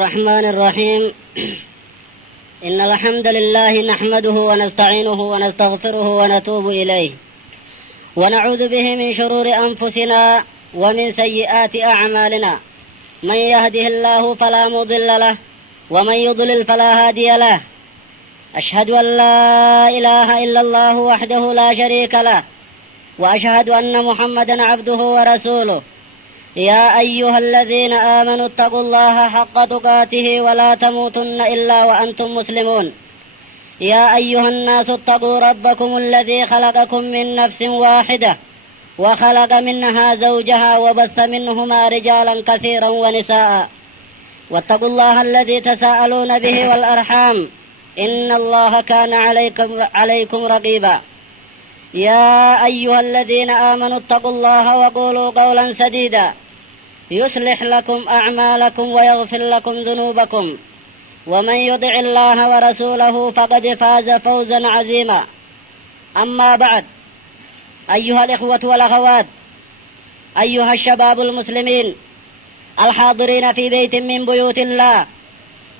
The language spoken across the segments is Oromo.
الرحمن الرحيم إن الحمد لله نحمده ونستعينه ونستغفره ونتوب إليه ونعوذ به من شرور أنفسنا ومن سيئات أعمالنا من يهده الله فلا مضل له ومن يضلل فلا هادي له أشهد أن لا إله إلا الله وحده لا شريك له وأشهد أن محمدا عبده ورسوله يا أيها الذين آمنوا اتقوا الله حق تقاته ولا تموتن إلا وأنتم مسلمون يا أيها الناس اتقوا ربكم الذي خلقكم من نفس واحدة وخلق منها زوجها وبث منهما رجالا كثيرا ونساء واتقوا الله الذي تساءلون به والأرحام إن الله كان عليكم رقيبا يا أيها الذين آمنوا اتقوا الله وقولوا قولا سديدا يصلح لكم أعمالكم ويغفر لكم ذنوبكم ومن يطع الله ورسوله فقد فاز فوزا عظيما أما بعد أيها الإخوة والأخوات أيها الشباب المسلمين الحاضرين في بيت من بيوت الله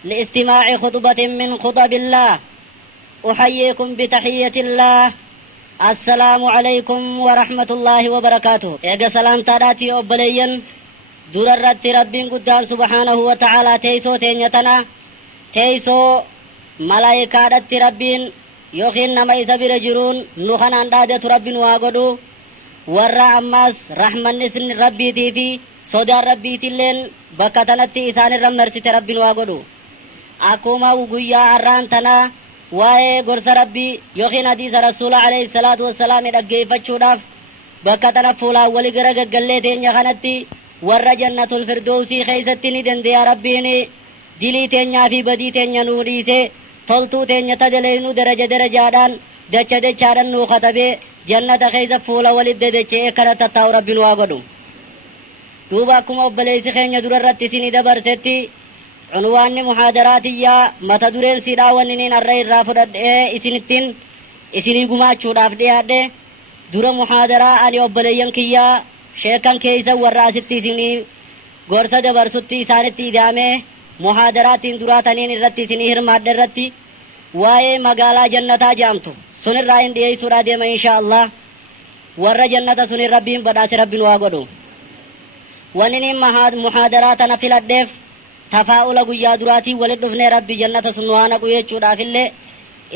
لاستماع خطبة من خطب الله أحييكم بتحية الله السلام عليكم ورحمة الله وبركاته إيجا سلام تاراتي أبليين دررت ربين قدار سبحانه وتعالى تيسو تينيتنا تيسو ملايكة ربين يوخين نما إسابير جرون نوخان اندادة ربين واغدو ورى أماس رحمن نسن ربي تيفي صدار ربي تلين بكتنتي إسان الرمرسي ربين واغدو أكوما وغيا أران تنا waa'ee gorsa rabbii yookiin hadiisa rasuula alayhi salaatu wassalaam dhaggeeffachuudhaaf bakka tana fuulaan walii gara gaggallee teenya kanatti warra jannatul firdowsii keessatti ni dandeenya rabbiin dilii teenyaa fi badii teenya nuu dhiisee toltuu teenya tajaajiluu darajaadhaan dachaadhaan nuu katabee jannata keessa fuula walitti dedechee kana tattaa'u rabbiin waa godhu duuba akkuma obboleessi keenya durarratti isinii dabarsetti عنوان محاضراتية متى درين سيدا ونين الرئي الرافضة اسنتين اسني قماتشو رافضة دور محاضرة أني أبليين كيا شيكان كيسا ورأستي سني غرصة دبرستي سانتي دامي محاضراتين دراتانين الرتي سني هرماد الرتي واي مقالا جنتا جامتو سن الرائن دي سورة ديما إن شاء الله ور جنتا سن ربين بداس ربين واغدو ونين محاضراتنا في الدف تفاؤل قيا دراتي ولد دفني ربي جنة سنوانا قوية چودا فيلي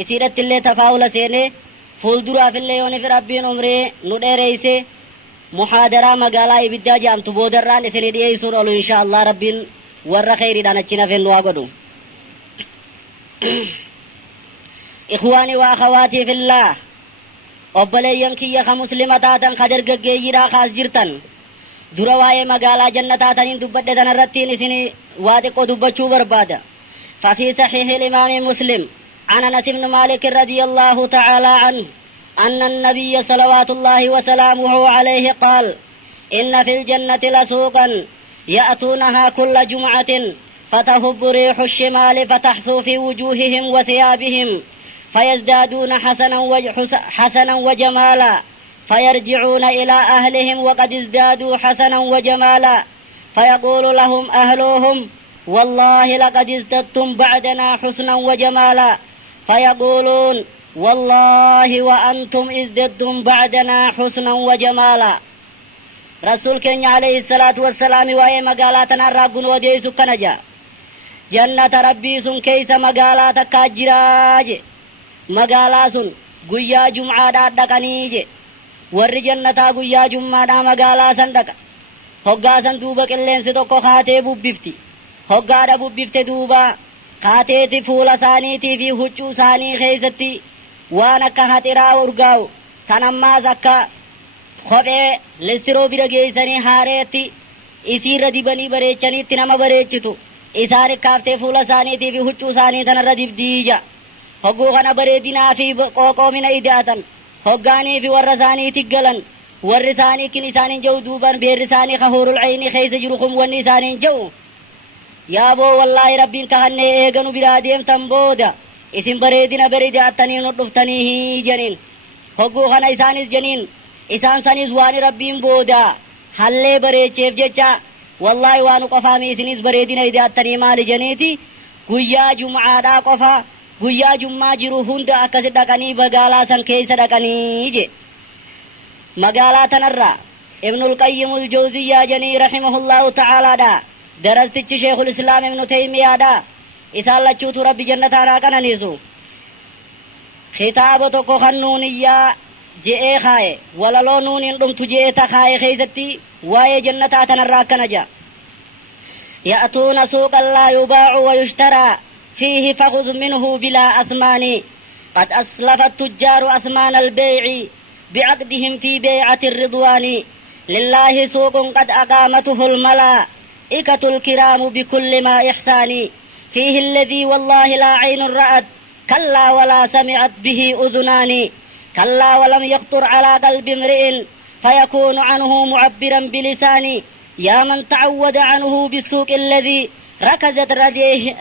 اسيرت اللي تفاؤل سيني فول درا فيلي يوني في ربي نمري ندي رئيسي محاضرة مقالا إبدا جامتو بودران اسيني دي يسور أولو إن شاء الله ربي ور خيري دانا چنا فين واقدو إخواني وأخواتي في الله أبليين كي يخ مسلمتاتا خدر قيجيرا خاص جرتن درواي مقالا جنتاتين دبت دنرتين اسني وادقو دبتشو بربادا ففي صحيح الإمام مسلم عن أنس بن مالك رضي الله تعالى عنه أن النبي صلوات الله وسلامه عليه قال إن في الجنة لسوقا يأتونها كل جمعة فتهب ريح الشمال فتحثو في وجوههم وثيابهم فيزدادون حسنا وجمالا فيرجعون إلى أهلهم وقد ازدادوا حسنا وجمالا فيقول لهم أهلهم والله لقد ازددتم بعدنا حسنا وجمالا فيقولون والله وأنتم ازددتم بعدنا حسنا وجمالا رسول كن عليه الصلاة والسلام وهي مقالاتنا الرقن وديس كنجا جنة ربي سن كيس مقالات كاجراج مقالا سن قيا جمعة دقنيج warri jannataa guyyaa jummaadhaa magaalaa san dhaqa hoggaasan duuba qilleensi tokko kaatee bubbifti hoggaadha bubbifte duuba kaateeti fuula isaaniitii fi huccuu isaanii keessatti waan akka haxiraa urgaa'u tan ammaas akka kophee listiroo bira geessanii haareetti isiirra dibanii bareechaniitti nama bareechitu isaan kaaftee fuula isaaniitii fi huccuu isaanii tanarra dibdiija hogguu kana bareedinaa fi qooqoomina idaatan hoggaanii fi warra isaanii tiggalan warri isaanii kin isaaniin jiru duuban beerri isaanii kahuurul cayni keessa jiru kun wanni isaaniin jiru yaaboo wallaahi rabbiin kahannee eeganu biraa deemtan booda isin bareedina bareedaattanii nu dhuftanii janiin hogguu kana isaanis janiin isaan sanis waan rabbiin booda hallee bareecheef jecha والله وانو قفا ميسنيس بريدين ايدي اتني مال جنيتي قيا جمعة دا قفا قيا جمعة جرو هند اكس دقني بقالا سن كيس دقني جي مقالا تنرى ابن القيم الجوزية جني رحمه الله تعالى دا درست شيخ الإسلام ابن تيمية دا إسالة چوتو رب جنة راكنا نيسو خطابتو خنونية جئے خائے وللو نون دم تجئے تخائے خيزتي واي جنة تنراكنا جا يأتون سوقا لا يباع ويشترى فيه فخذ منه بلا أثمان قد أسلف التجار أثمان البيع بعقدهم في بيعة الرضوان لله سوق قد أقامته الملائكة الكرام بكل ما إحسان فيه الذي والله لا عين رأت كلا ولا سمعت به أذنان كلا ولم يخطر على قلب امرئ فيكون عنه معبرا بلسان يا من تعود عنه بالسوق الذي ركزت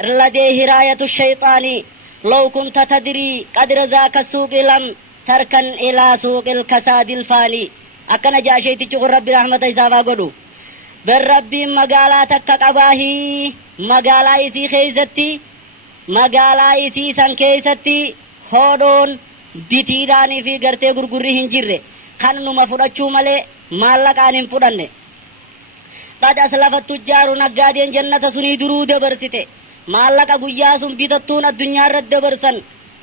لديه راية الشيطان لو كنت تدري قدر ذاك السوق لم تركن إلى سوق الكساد الفاني أكنا جاشيتي چغر رب رحمة إسافا قدو بالرب مقالا تكك أباهي مقالا إسي خيزتي مقالا إسي سنكيستي خودون بتيراني في غرتي غرغري هنجره خان نما فدچو ملي مالك انين فدنه قد اسلف التجار نغادين جنة سني درود برسته مالك غيا سن بيتتون الدنيا رد برسن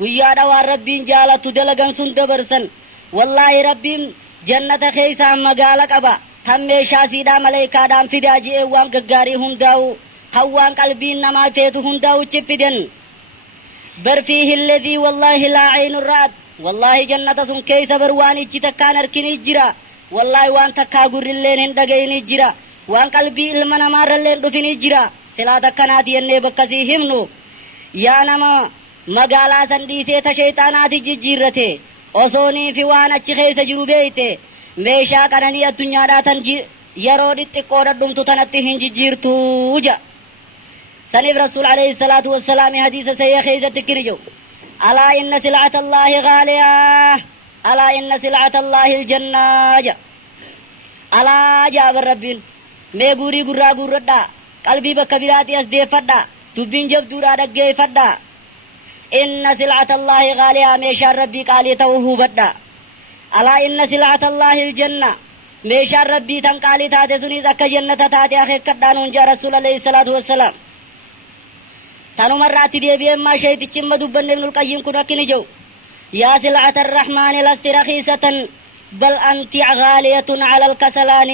غيا دا ربين جالت دلغن سن دبرسن والله ربين جنة خيسا مغالا قبا تمي شاسيدا ملائكه دام فداجي وان غغاري هنداو خوان قلبين نما فيتو هنداو چفدن بر فيه الذي والله لا عين رأت والله جنة سن كيس برواني چتكان اركني جرا والله وان تكا غرلين هندغيني جرا وان قلبي المنا مارلين دفني جرا سلا دكنا دينه بكسي همنو يا نما مغالا سندي سي شيطانات ججيرته اوسوني في وانا چخيس جروبيته ميشا كنني الدنيا داتن يرو دت قوددم تنت هنجيرتو جا سنف رسول عليه الصلاة والسلام حديث سيخ إذا تكرجو ألا إن سلعة الله غالية ألا إن سلعة الله الجنة جا ألا جاب الربين مي غوري غرا غردا قلبي بكبيراتي أسدي فدا تبين جب دورا دقي فدا إن سلعة الله غالية ميشار ربي قالي توهو بدا ألا إن سلعة الله الجنة ميشار ربي تنقالي تاتي سنيز أكا جنة تاتي أخي كدانون جا رسول عليه الصلاة والسلام تانو مرات دي ما شيء تشم دبن ابن القيم كنا كنجو يا سلعة الرحمن لست رخيصة بل أنت غالية على الكسلان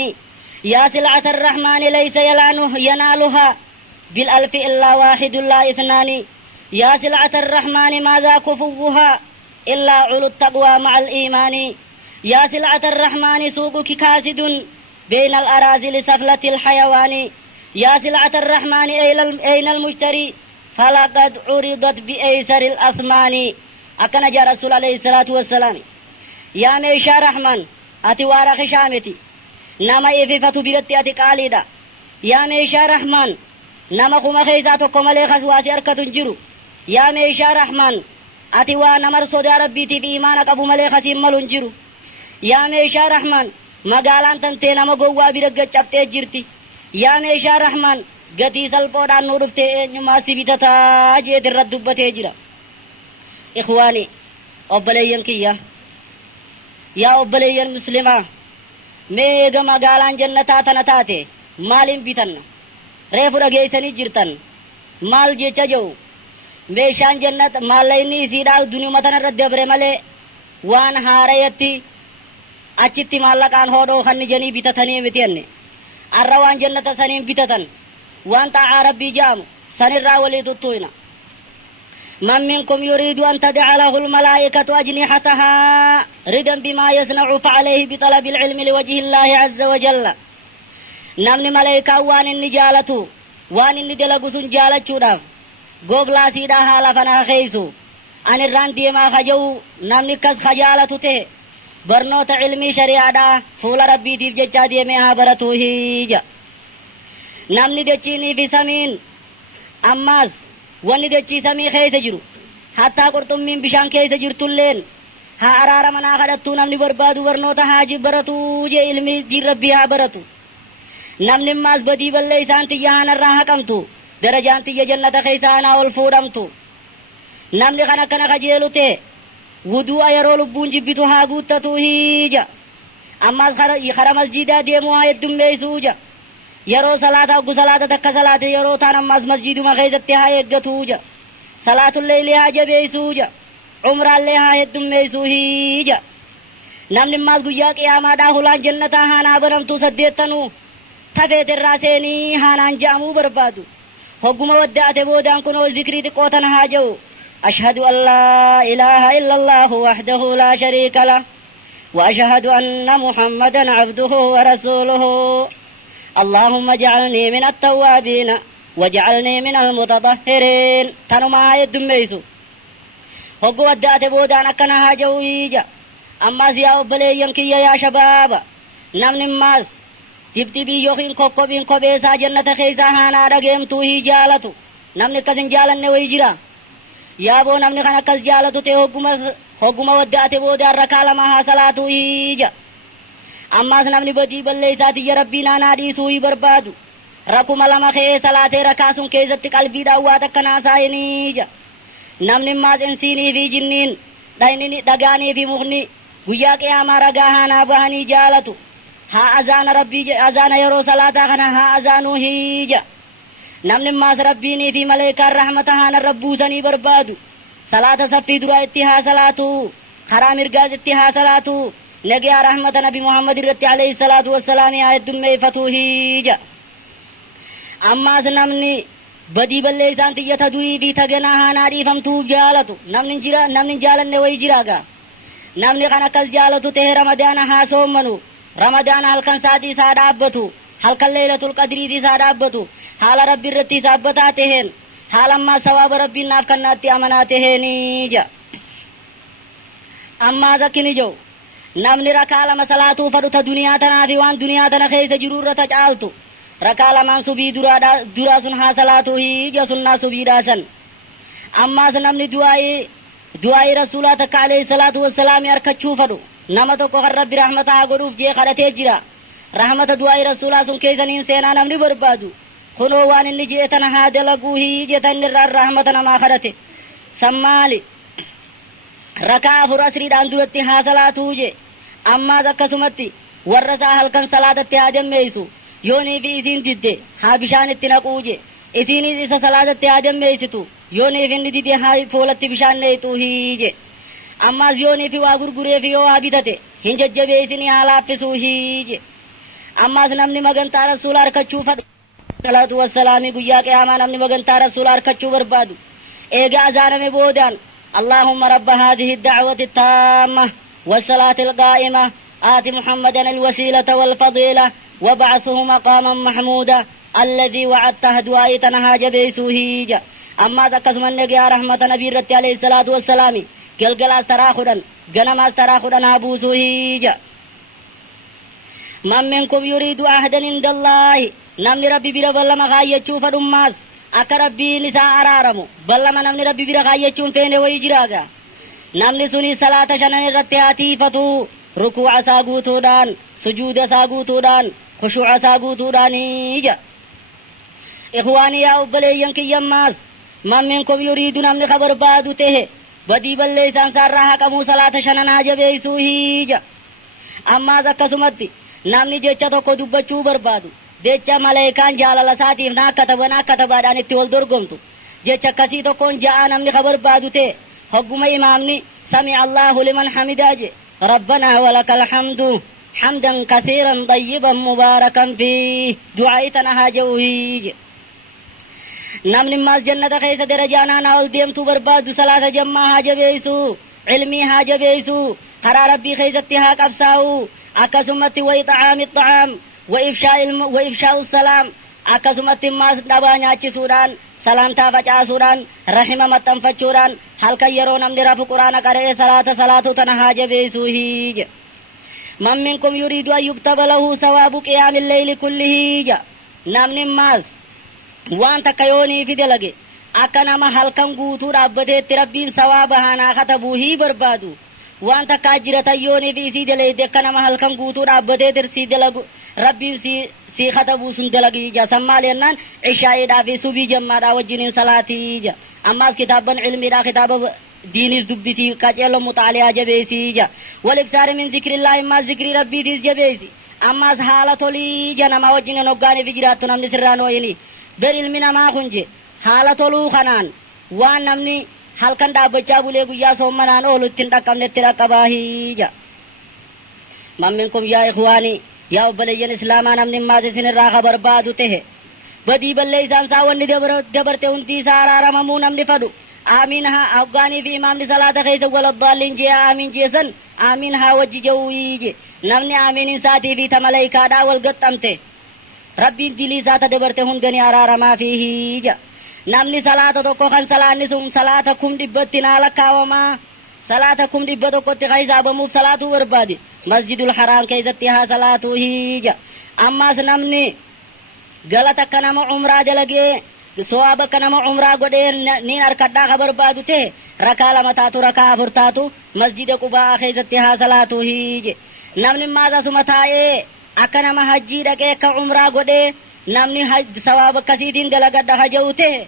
يا سلعة الرحمن ليس ينالها بالألف إلا واحد لا اثنان يا سلعة الرحمن ماذا كفوها إلا علو التقوى مع الإيمان يا سلعة الرحمن سوقك كاسد بين الأراضي لسفلة الحيوان يا سلعة الرحمن أين المشتري فلقد عرضت بأيسر الأثمان أكن جاء رسول عليه الصلاة والسلام يا ميشا رحمن أتي وارخ شامتي نما إففتو برتي أتي قاليدا يا ميشا رحمن نما قم خيزاتو كمالي خسواسي أركة جرو يا ميشا رحمن أتي ونمر صدى ربيتي في إيمانك أبو مالي خسيم ملون جرو يا ميشا رحمن مقالان تنتي نما قوة برقة چبتي جرتي يا ميشا رحمن gati salphoodhaan nu dhufte eenyummaa si bitataa jeet irra dubbatee jira ikhwaani obboleeyyan kiyya yaa obboleeyyan muslimaa mee eega magaalaan jannataa tana taate maaliin bitanna reefu dhageeysanii jirtan maal jecha jiru meeshaan jannata maallayni isiidhaa duniyuma tanarra dabre malee waan haarayatti achitti maallaqaan hoodhoo kanni janii bitatanii miti enne arra waan jannata saniin bitatan وانت عربي جام سنرى وليد الطوينة من منكم يريد أن تدع له الملائكة أجنحتها ردا بما يصنع فعليه بطلب العلم لوجه الله عز وجل نمني ملائكة وان النجالة وان الندلق سنجالة شراف قبلا سيدا حالا فنا خيسو أن الران ديما خجو نمني كس خجالة ته برنوت علمي شريعة فول ربي تيف ججا ديمها برتو هيجا namni dachiinii fi samiin ammaas wanni dachii samii keessa jiru hattaa qurxummiin bishaan keessa jirtulleen haa araara manaa kadhattuu namni barbaadu barnoota haa baratu jee ilmi diin rabbii haa baratu namni maas badii balleeysaan xiyyaana irraa haqamtu darajaan xiyya jannata keeysaanaa ol fuudhamtu namni kan akkana kajeelu ta'e wudu'a yeroo lubbuun jibbitu haa guuttatu hiija ammaas kara masjidaa deemuu haa heddummeeysuu ja yeroo salaata oggu salaata takka salaate yeroo taan ammaas masjiduma keessatti haa eeggatuu ja salaatulleeylee haa jabeeysuu ja umraallee haa heddummeeysuu hiija namni maas guyyaa qiyaamaadhaa hulaan jannataa haanaa banamtuu 8 tafeet irraa seenii haanaan ja'amuu barbaadu hogguma wadda'ate boodaan kunoo zikrii xiqqoo tana haa ja'u أشهد أن لا إله إلا الله وحده لا شريك له وأشهد أن محمدا عبده ورسوله اللهم اجعلني من التوابين واجعلني من المتطهرين تنما يدميسو هقو ودات بودان أكنا هاجويجا أما زياو بليين كي يا شباب نمن ماس تبتبي يوخين كوكوبين كوبيسا جنة خيسا هانا رقيم توهي جالتو نمن كزن جالن ويجرا yaaboo namni kan akkas jaalatu ta'e hogguma waddaate booda rakaa lama haa salaatu hiija ammaas namni badii balleeysaatiyya rabbii naanaa dhiisuu hi barbaadu rakuma lama kee salaatee rakaa sun keessatti qalbiidhaan waa takka naasaa'in hiija namni maas insiinii fi jinniin dhagaanii fi mukni guyyaa qiyaamaa ragaa haanaa bahanii jaalatu haa azaana yeroo salaataa kana haa azaanuu hiija namni maas rabbiinii fi maleekaan rahmata haana rabbuusanii barbaadu salaata saffii duraa itti haa salaatu karaa mirgaas itti haa salaatu nagiyaa rahmata nabi muhammad irratti alayhi salaatu wassalaami haa heddummeeffatu hiija ammaas namni badii balleeysaan xiyyata du'ii fi taganaa haanaa dhiifamtuu jaalatu namni jaalanne wayi jiraagaa namni kan akkas jaalatu ta'e ramadaana haa soommanu ramadaana halkan saatii isaa dhaabbatu halkan leelatul qadriitii isaa dhaabbatu haala rabbi irratti saabbataa taheen haala ammaa sawaaba rabbiin naaf kannaatti amanaa taheenija ammaa zakkini jiru namni rakaa lama salaatuu fadhuta duniyaa tanaa fi waan duniyaa tana keessa jiru irra caaltu rakaa lamaan subii duraa sun haa salaatuu hija sunnaa subiidhaa san ammaas namni du'aa'ii rasuulaa takka alayhi salaatu wassalaami harkachuu fadhu nama tokko kan rabbi rahmata haa godhuuf jee kadhatee jira rahmata du'aa'ii rasuulaa sun keessaniin seenaa namni barbaadu kunoo waan inni jeetana haa dalaguu hiijetan irraan rahmata namaa kadhate sammaali rakaa 4 asriidhaan duratti haa salaatuu je ammaas akkasumatti warra isaa halkan salaatatti haa jammeeysu yoonii fi isiin didde haa bishaan itti naquu je isiinis isa salaatatti haa jammeeysitu yoonii fi inni didde haa foolatti bishaan neeyxuu hiije ammaas yoonii fi waa gurguree fi yoo haa bitate hin jajjabeeysinii haa laaffisuu hiije ammaas namni magantaa rasuula harkachuu fadhu salaatu wassalaami guyyaa qiyaamaa namni magantaa rasuula harkachuu barbaadu eega azaaname boodaan allahumma rabba haadihi dacwati التامة والصلاة القائمة آت محمدا الوسيلة والفضيلة وابعثه مقاما محمودا الذي وعدته دعائي تنها جبيسو هيجا أما ذكس من نجي رحمة نبي رتي عليه الصلاة والسلام قلقل استراخدا قنم استراخدا نابوسو هيجا من منكم يريد عهدا عند الله namni rabbi bira ballama kaayyachuu fadhummaas akka rabbiin isaa araaramu ballama namni rabbi bira kaayyachuun feene wayi jiraaga namni suni salaata 5 irratti haa tiifatu rukuu'a isaa guutuudhaan sujuuda isaa guutuudhaan khushuu'a isaa guutuudhaan ija ikhwaanii yaa obboleeyyan kiyyammaas man minkum yuriidu namni ka barbaadu tahe badii balleeysaan isaarraa haqamuu salaata 5 haa jabeeysuu hija ammaas akkasumatti namni jecha tokko dubbachuu barbaadu jecha maleekaan jaalala isaatiif naa katabaadhaan itti wal dorgomtu jecha akkasii tokkoon ja'a namni ka barbaadu ta'e hogguma imaamni sami'a allahu liman hamidaa je rabbanaa walakal hamdu hamdan kasiiran tayyiban mubaarakan fiih du'aa'i tana haa ja'uuhii je namni maas jannata keessa darajaa naanaa ol deemtuu barbaadu salaata jammaa haa jabeeysu ilmii haa jabeeysu karaa rabbii keessatti haa qabsaa'u akkasumatti wa ixaami xacaam وإفشاء السلام أكسمت ماس دبانيا چسودان سلامتا فچاسودان رحمة متنفچودان هل كيرون من رف قرآن قرأ صلاة تنها جبيسوهيج من منكم يريد أن يكتب له ثواب قيام الليل كله نمن ماس وان تكيوني في دلگه أكنما هل كم قوتو ربته تربين ثوابها نا ختبوه بربادو وان تكاجرة يوني في سيدلي دكنما هل كم قوتو ربته ترسيدلگو ربين si khatabu sun dalagi ja sammal yannan isha'i da fi subi jamma da wajinin salati ja amma kitaban ilmi da kitaba dinis dubbisi kacelo mutali'a jabesi ja wal iksar min zikrillah ma zikri rabbi dis jabesi amma halatoli janama wajinin ogani vijratu namni sirrano yini dar ilmi nama kunje halatolu khanan waan namni halkan dhaabbachaa bulee guyyaa soommanaan oolu ittiin dhaqqabnetti dhaqqabaahija man minkum yaa ikhwaanii yaa obboleeyyan islaamaa namni maas isinirraa ka barbaadu tahe badii balleeysaan saa wanni dabarte hundii isaa araaramamuu namni fadhu aamiin haa hoggaanii fi imaamni salaata keessa waladdaalliin jee aamiin jeesan aamiin haa wajji jawwii je namni aamiin isaatii fi ta maleeykaadhaa wal gaxxamte rabbiin dilii isaa ta dabarte hundanii araaramaa fiihija namni salaata tokko kan salaanni sun salaata kum dhibbatti naa lakkaawama salaata kum dhibba tokkotti ka hisaabamuuf salaatuu barbaade masjidul haraam keessatti haa salaatuu hija ammaas namni galata akka nama umraa dalagee sowaaba akka nama umraa godhee niin harkadhaa ka barbaadu ta'e rakaa lama taatu rakaa afur taatu masjida qubaa keessatti haa salaatuu hije namni maas asuma taa'ee akka nama hajjii dhaqee akka umraa godhee namni sawaaba akkasiitiin dalagadha haja'u ta'e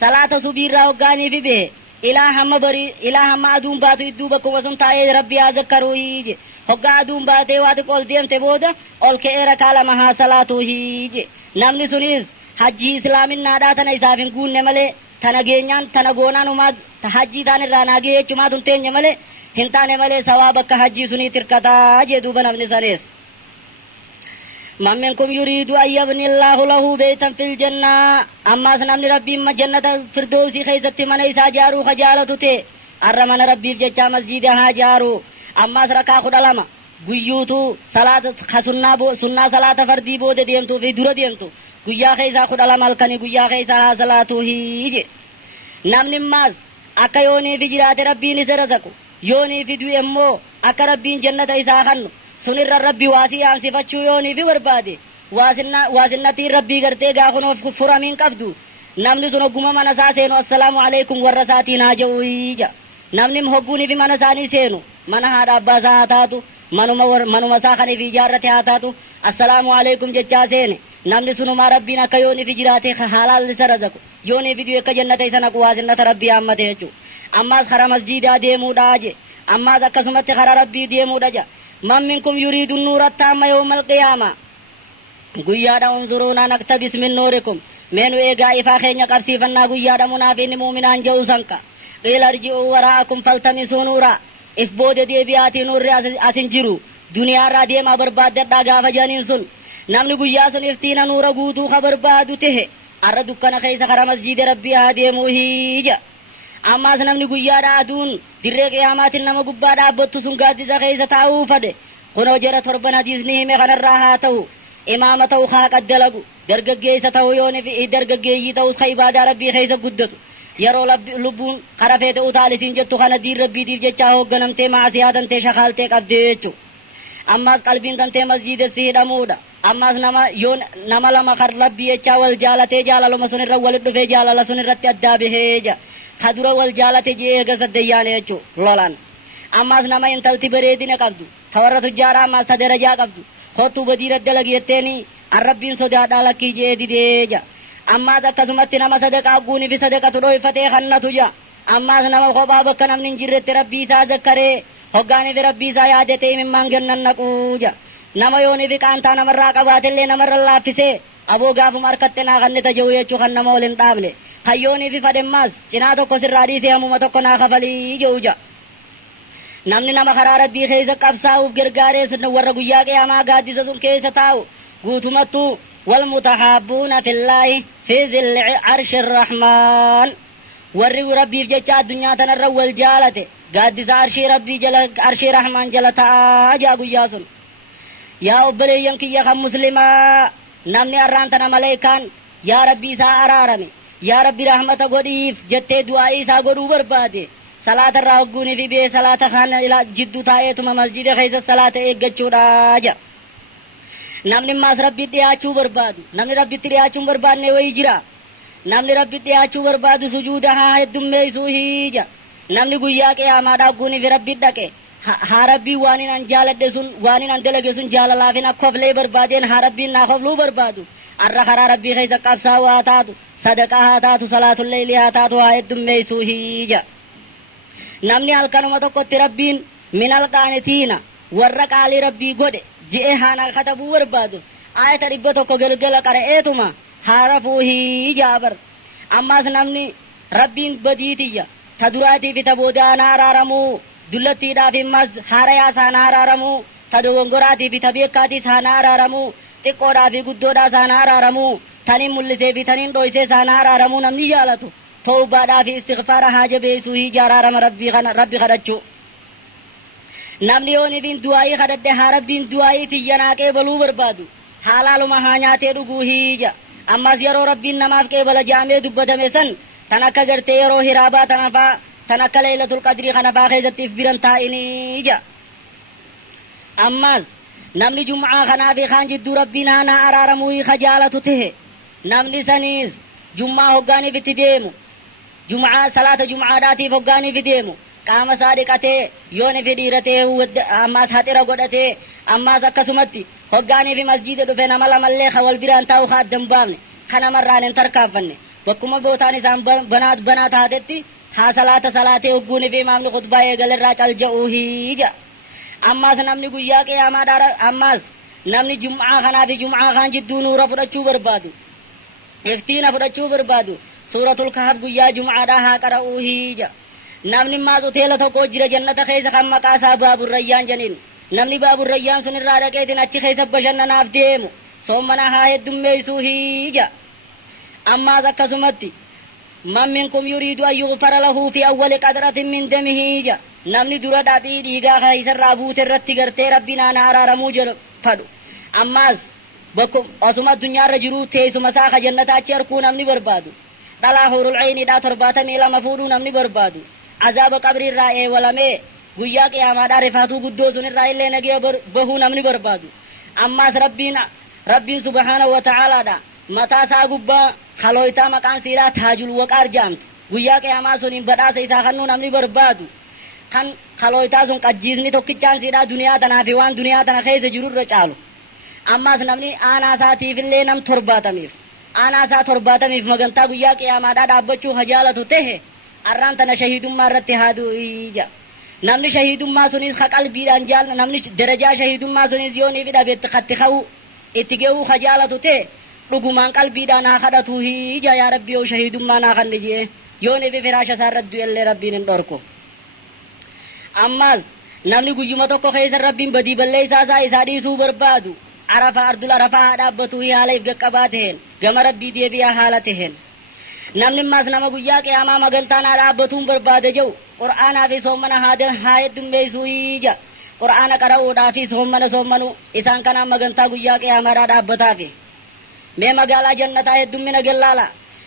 salaata subiirraa hoggaanii fi behe ilaa hamma aduun baatu idduu bakkuma sun taa'ee rabbi haa zakkaruu hiije hoggaa aduun baatee waati ol deemte booda ol ka'ee rakaa lama haa salaatuu hiije namni sunis hajjii islaaminaadhaa tana isaaf hin guunne malee tana geenyaan tana goonaan umaa hajjii taan irraa naagee jechumaa tun teenye malee hin taane malee sawaaba akka hajjii sunii tirkataa jee duuba namni sanees من منكم يريد أن يبني الله له بيتا في الجنة أما سنمن ربي ما جنة فردوسي خيزت من إيسا جارو خجالة تي أرمن ربي بججا مسجدها جارو أما سركا خد لما قيوتو صلاة خسنة سنة صلاة فردي بود ديمتو في دور ديمتو قيا خيزا خد لما الكني قيا خيزا صلاة هيج نمن ماز أكا يوني في جرات ربي نسرزكو يوني في دو أمو أكا ربي جنة إيسا خنو sunirra rabbi waasii aansifachuu yoonii fi barbaade waasinnatii rabbii gartee gaafunoof furamiin qabdu namni sun hogguma mana isaa seenu assalaamu alaikum warra isaatiin haa ja'uu ija namni hogguunii fi mana isaanii seenu mana haadha abbaa isaa haa taatu manuma isaa kaniif ijaarrate haa taatu assalaamu alaikum jechaa seene namni sunumaa rabbiin akka yoonii fi jiraate halaal isa razaqu yoonii fi du'e akka jannata isa naqu waasinnata rabbii hammate jechuu ammaas kara masjiidaa deemuudhaa je ammaas akkasumatti kara rabbii deemuudha ja من منكم يريد النور التام يوم القيامة قيادا انظرونا نقتبس من نوركم من ويقا إفاخين يقبسي فنا قيادا منافين مؤمنان جوزنك قيل ارجعوا وراءكم فالتمسوا نورا إفبود دي بياتي نور أسنجروا دنيا را دي ما برباد داقا فجانين سن نمن قياسن افتين نورا قوتو خبر بادو ته أردوكنا خيس خرا مسجد ربي هادي موهيجا أما سنمني قيادا أدون dirree qiyaamaatiin nama gubbaa dhaabbattu sun gaaddisa keessa taa'uu fade kunoo jara torban hadiisni hime kanarraa haa ta'u imaama ta'u haa qaddalagu dargaggeessa ta'u yooni fi dargaggeeyyii ta'us ka ibaadaa rabbii keessa guddatu yeroo lubbuun kara feete utaalisiin jettu kana diin rabbiitiif jechaa hoogganamtee maasiyaa tantee shakaaltee qabdee jechu ammaas qalbiin tantee masjiidessi hidhamuudha ammaas nama lama kar rabbii jechaa wal jaalatee jaalaluma sunirra walit dhufee jaalala sunirratti addaa bahee ja kadura wal jaalate jee gasaddeeyyaane jechuu lolaan ammaas nama intalti bareedina qabdu tawarra tujjaaraa ammaas ta darajaa qabdu kottuu badiira dalagi jetteeni an rabbiin sodaadhaa lakkii jee dideeja ammaas akkasumatti nama sadaqaa guunii fi sadaqatu dhoyfatee kannatu ja ammaas nama kophaa bakka namni hin jirretti rabbii isaa zakkaree hoggaanii fi rabbii isaa yaadatee imimmaan gennan naquuja nama yoonii fi qaantaa namarraa qabaatellee namarra laaffisee aboo gaafuma harkatte naa kanne taja'u jechuu kan nama waliin dhaabne hayyoonii fi fademmaas cinaa tokko sirraa dhiisee hammuma tokko naa kafalii je'uja namni nama karaa rabbii keessa qabsaa'uuf gargaarees warra guyyaa qiyaamaa gaaddisa sun keessa taa'u guutumattuu والمتحابون في الله في ظل عرش الرحمن warri rabbiif jecha addunyaa tanarra wal jaalate gaaddisa arshii rabbii jala arshii rahmaan jala ta'aa jaa guyyaa sun yaa obboleeyyan kiyya kan muslimaa namni arraan tana maleekaan yaa rabbii isaa araarame yaa rabbi rahmata godhiif jettee du'aa'ii isaa godhuu barbaade salaata irraa hogguunii fi bee salaata kana ila jidduu taa'eetuma masjida keessa salaata eeggachuudha ja namni maas rabbi dhiyaachuu barbaadu namni rabbitti dhiyaachuun barbaadne wayii jira namni rabbi dhiyaachuu barbaadu sujuuda haa heddummeessuu hiija namni guyyaa qiyaamaadhaa hogguunii fi rabbi dhaqe ها ربي وانين ان جالدسون وانين ان دلغسون جاللافين اكفلي بربادين ها ربي ناخفلو بربادو الرخرا ربي خيز قبسا واتاتو صدقه هاتاتو صلاه الليل هاتاتو هايدم ميسوهيجا نمني الكلمه تقت ربين من القانتين ورقال ربي غد جئ هانا كتبو بربادو آية ربتو كغلغل قرئتما حرفوه جابر اما نمني ربين بديتيا تدراتي في تبودانا رارمو دلتي دا في مز حريا سانا رارمو تدوغوراتي في تبيكاتي سانا رارمو تقودا في قدودا سانا رارمو تنين ملسي في تنين دويسي سانا رارمو نمني جالتو توبا دا في استغفار حاجة بيسوه جارارم ربي خدجو نمني يوني بين دعائي خدده ربين دعائي تيجناكي بلو بربادو حالالو مهانياتي رگوهيجا اما زيرو ربين نماف كيبلا جامع دبدا سن تنكا گرتے يرو حرابا تنكا ليلة القدر خنفا خيزت افبرن تائني جا اماز نمني جمعة خنافي خان جدو ربنا نا ارارموي خجالتو ته نمني سنيز جمعة هقاني في تديمو جمعة صلاة جمعة داتي فقاني في ديمو قام صادقته يوني في ديرته اماز حتر قدته اماز اكسمتي هقاني في مسجد دفن ملا ملي خوال بران تاو خاد دنبامني خنا مران تركافني وكما بوتاني سام بنات هادتي ها صلاة وقوني في مامل خطبة يقل الراجل جاوهيجا اماز نمني قويا قياما دار اماز نمني جمعة خنا في جمعة خان جدو نورا فرچو بربادو افتينا فرچو بربادو سورة الكهف قويا جمعة داها قرأوهيجا نمني مازو تيلتو کو جرى جنة خيس خمّا قاسا باب الريان جنين نمني باب الريان سن الرارة كيتن اچي خيس بشن ناف ديمو سومنا هاي دميسوهيجا اما ذكا سمتي من منكم يريد ان يغفر له في اول قدرة من دمه جا نمني درا دابي ديغا خيس رابوت الرتي غرتي ربنا نارا رموجر فدو اما بكم اسما الدنيا رجرو تيسو مساخ جنة اچي اركو نمني بربادو دلا حور العين دا ترباتا ميلا مفودو نمني بربادو عذاب قبر الرائع ولمي گویا قیامت رفاتو قدوسون الرائع اللي نگي بهو نمني بربادو اما ربين سبحانه وتعالى دا متا سا گبا خلويتا مقان سيرا تاج الوقار جامت گویا قیامت سنين بدا سيسا خنو نمني بربادو خن خلويتا سن قجيزني توكچان سيرا دنیا تنا فيوان دنیا تنا خيز جرور رچالو اما نمني آنا ساتي في اللي نم ترباتميف آنا سا ترباتميف مگنتا گویا قیامت دا دابچو حجالتو ته اران تنا شهيد مرت هادو ايجا نمني شهيد ما سنيس خقل بيران جال نمني درجه شهيد ما سنيس يوني بدا بيت خطخو اتگو خجالتو ته رغمان قلبي دانا خدتو ايجا يا ربي او شهيد ما نا خنجي يوني في فراش سرد يل ربي ندوركو اماز نمني گجمتو کو خيس ربي بدي بلي سازا اسادي سو بربادو عرفا ارض العرفا دابتو يا ليف گقباتهن گم ربي دي بيا حالتهن نمني ماز نما گویا قیاما مگنتانا دابتون برباد جو قرآن في سومنا هادن هايت دمبيسويجا قرآن قرأو دا في سومنو اسان کنا مگنتا گویا قیاما دابتا في میں مگالا جنتا دمنا گلالا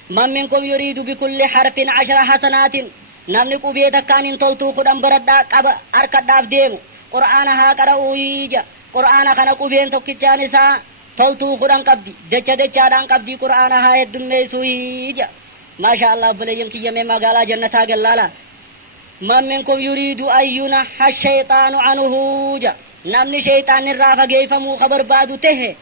من منكم يريد بكل حرف 10 حسنات نمني قبيتا كان تولتو خدام بردا قب اركد داف ديمو قرآن ها قرأويجا قرآن خنا قبين توكچان سا تولتو خدام قبدي دچا دان قبدي قرآن ها دمبيسويجا ما شاء الله بليم كي يمي مقالا جنتا قلالا من منكم يريد أن ينحى الشيطان عنه جا نمني شيطان الرافة قيفمو خبر بادو ته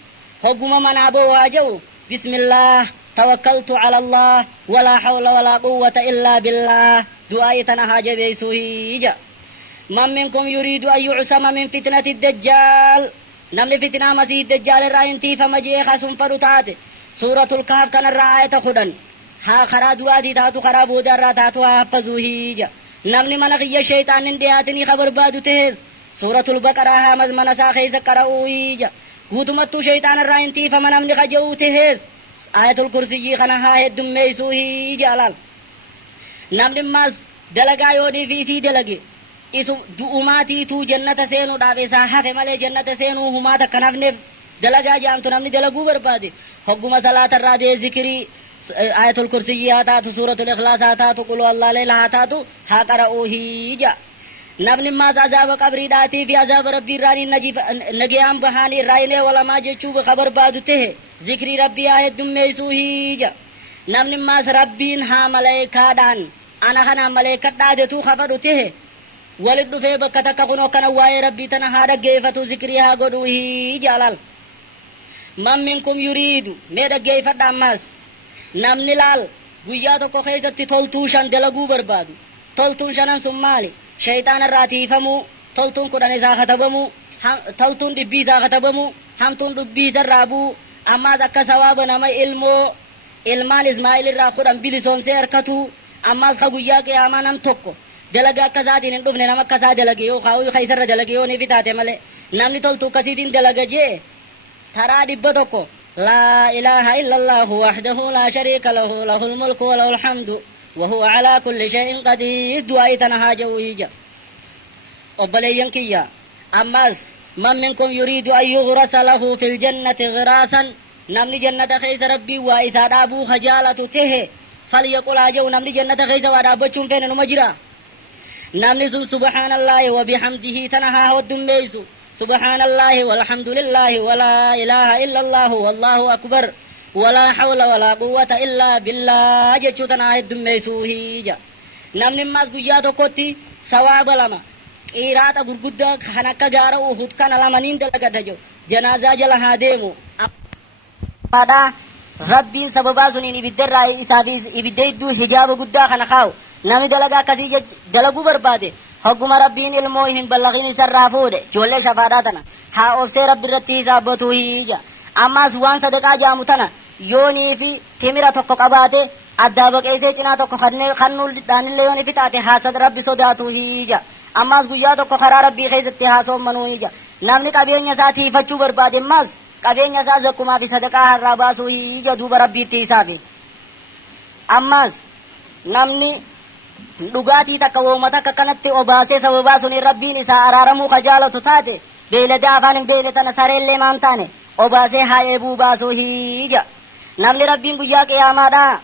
حقم منابو واجو بسم الله توكلت على الله ولا حول ولا قوة إلا بالله دعايتنا حاجة بيسوهي جا من منكم يريد أن يعصم من فتنة الدجال نمني فتنة مسيح الدجال الرائنتي فمجيخ سنفرطات سورة الكهف كان الرآية خدن ها خرا دوادي تاتو خرا بودر تاتو حفظوهيجا نمني منقيا شيطان اندياتني خبر بادو تهز سورة البقرة همز منسا خيز قرأوهيجا قوتمتو شيطان الرائنتي فمن امني خجو تهز آية الكرسي خنها هدم ميسوهيجا لال نمني ماز دلقا يودي في سي دلقي اسو دؤماتي تو جنة سينو دافيسا حفظ ملي جنة سينو هما تكنفنف دلقا جانتو نمني دلقو بربادي حقم صلاة الرادي ذكري آية الكرسي هاتاتو سورة الإخلاص هاتاتو قلوا الله ليلة هاتاتو ها قرأوهيجا نبن ما عذاب قبري داتي في عذاب ربي راني نجيام بهاني راينه ولا ما جچوب خبر بادو ته ذكري ربي آية دميسوهيجا نبن ما ربين ها ملائكة دان انا خنا ملائكة دادتو خبر ته ولد في بكتك كنو كان واي ربي تنها رجيفة ذكرها قدوه جلال من منكم يريد ميدا جيفة داماس نمني لال قياتك خيزة تولتوشان دلقو بربادو تولتوشان سمالي شيطان الراتي فمو تولتون قرآن إذا ختبمو تولتون دبي إذا ختبمو همتون دبي زرابو أما ذكا سواب نما ilmaan Ismaa'il irraa kudhan bilisoomsee harkatu ammas ka guyyaa qiyaamaa nam tokko dalagaa akkasaatiin hin dhufne nama akkasaa dalage yoo kaa'uu kaisarra dalage yoo ni fitaate malee namni toltu akkasiitiin dalaga jee taraa dhibba tokko laa ilaaha illallahu wahdahu laa shariika lahu lahul mulku wa lahul hamdu wa huwa alaa kulli shay'in qadiir du'aa'i tana haa ja'uu hija obboleeyyan kiyya ammas man minkum yuriidu an yughrasa lahu fil jannati ghiraasan namni jannata keessa rabbii waa isaa dhaabuu hajaalatu tahe falyaqul haaja'u namni jannata keessa waa dhaabbachuun feene numa jira namni sun subhaanallaahi wa bihamdihi tana haa hoddummeeysu subhaanallaahi walhamdulillaahi walaa ilaaha illallaahu wallaahu akbar walaa hawla walaa quwwata illaa billaa jechuu tana haa heddummeeysuu hiija namni ammas guyyaa tokkotti sawaaba lama qiraata gurguddaa kan akka gaara uhud kana lamaniin dalagadha jedhu janaazaa jala haa deemu Pada Rabbiin sababaa suniin ibiddarraa isaafis ibidda idduu hijaaba guddaa kana kaa'u namni dalagaa akkasii dalaguu barbaade hogguma Rabbiin ilmoo hin ballaqin isarraa fuudhe ijoollee shafaadhaa tana haa obsee Rabbi irratti hisaabbatu hiija ammas waan sadaqaa jaamu tana yoonii fi timira tokko qabaate addaa baqeessee cinaa tokko kannuudhaanillee yoonii fi taate haasad Rabbi sodaatu hiija ammas guyyaa tokko karaa Rabbii keessatti haasoomanuu hiija namni qabeenya isaa tiifachuu barbaade ammas qabeenya isaa zakkumaa fi sadaqaa harraa baasuu hija duuba rabbiitti isaafi ammas namni dhugaatii takka wooma takka kanatti obaasee sababaa suniin rabbiin isaa araaramuu kajaalatu taate beeyladaa afaan hin beeyne tana sareellee maan taane obaasee haa eebuu baasuu hija namni rabbiin guyyaa qiyaamaadhaa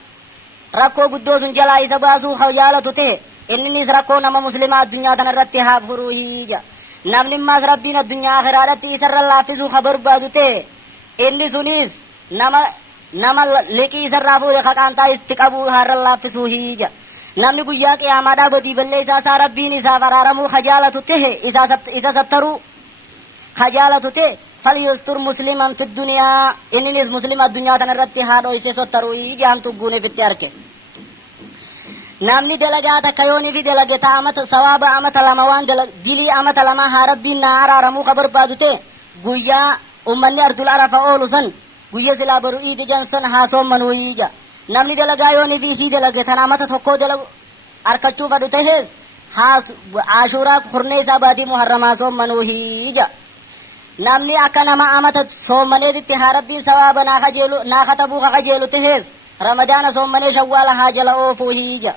rakkoo guddoo sun jalaa isa baasuu kajaalatu tahe inninis rakkoo nama muslimaa addunyaa tana irratti haa furuu hija namni ammas rabbiin addunyaa akhiraadhatti isarra laaffisuu ka barbaadu ta'e inni sunis nama liqii isarraa fuudhe haqaantaa itti qabuu harra laaffisuu hija namni guyyaa qiyaamaadhaa badii balleessaa isaa rabbiin isaaf araaramuu kajaalatu ta'e isa sattaruu kajaalatu ta'e falyustur musliman fi duniyaa inninis muslima addunyaa tana irratti haa dhoyse sottaruu hija hamtu guuneef itti arke namni dalagaa takka yoonii fi dalagata amata sawaaba amata lama waan dilii amata lama haa rabbiin naa araaramuu ka barbaadu ta'e guyyaa ummanni ardul arafa oolu san guyya silaa baru iidi jansan haa soommanuu hiija namni dalagaa yoonii fi isii dalagatan amata tokkoo dalagu arkachuu fadhu tahees haa ashuuraa kurnee isaa baatii muharramaa soommanuu hiija namni akka nama amata soommaneetitti haa rabbiin sawaaba naa katabuu ka kajeelu tahees ramadaana soommanee shawwaala haa jala oofuu hiija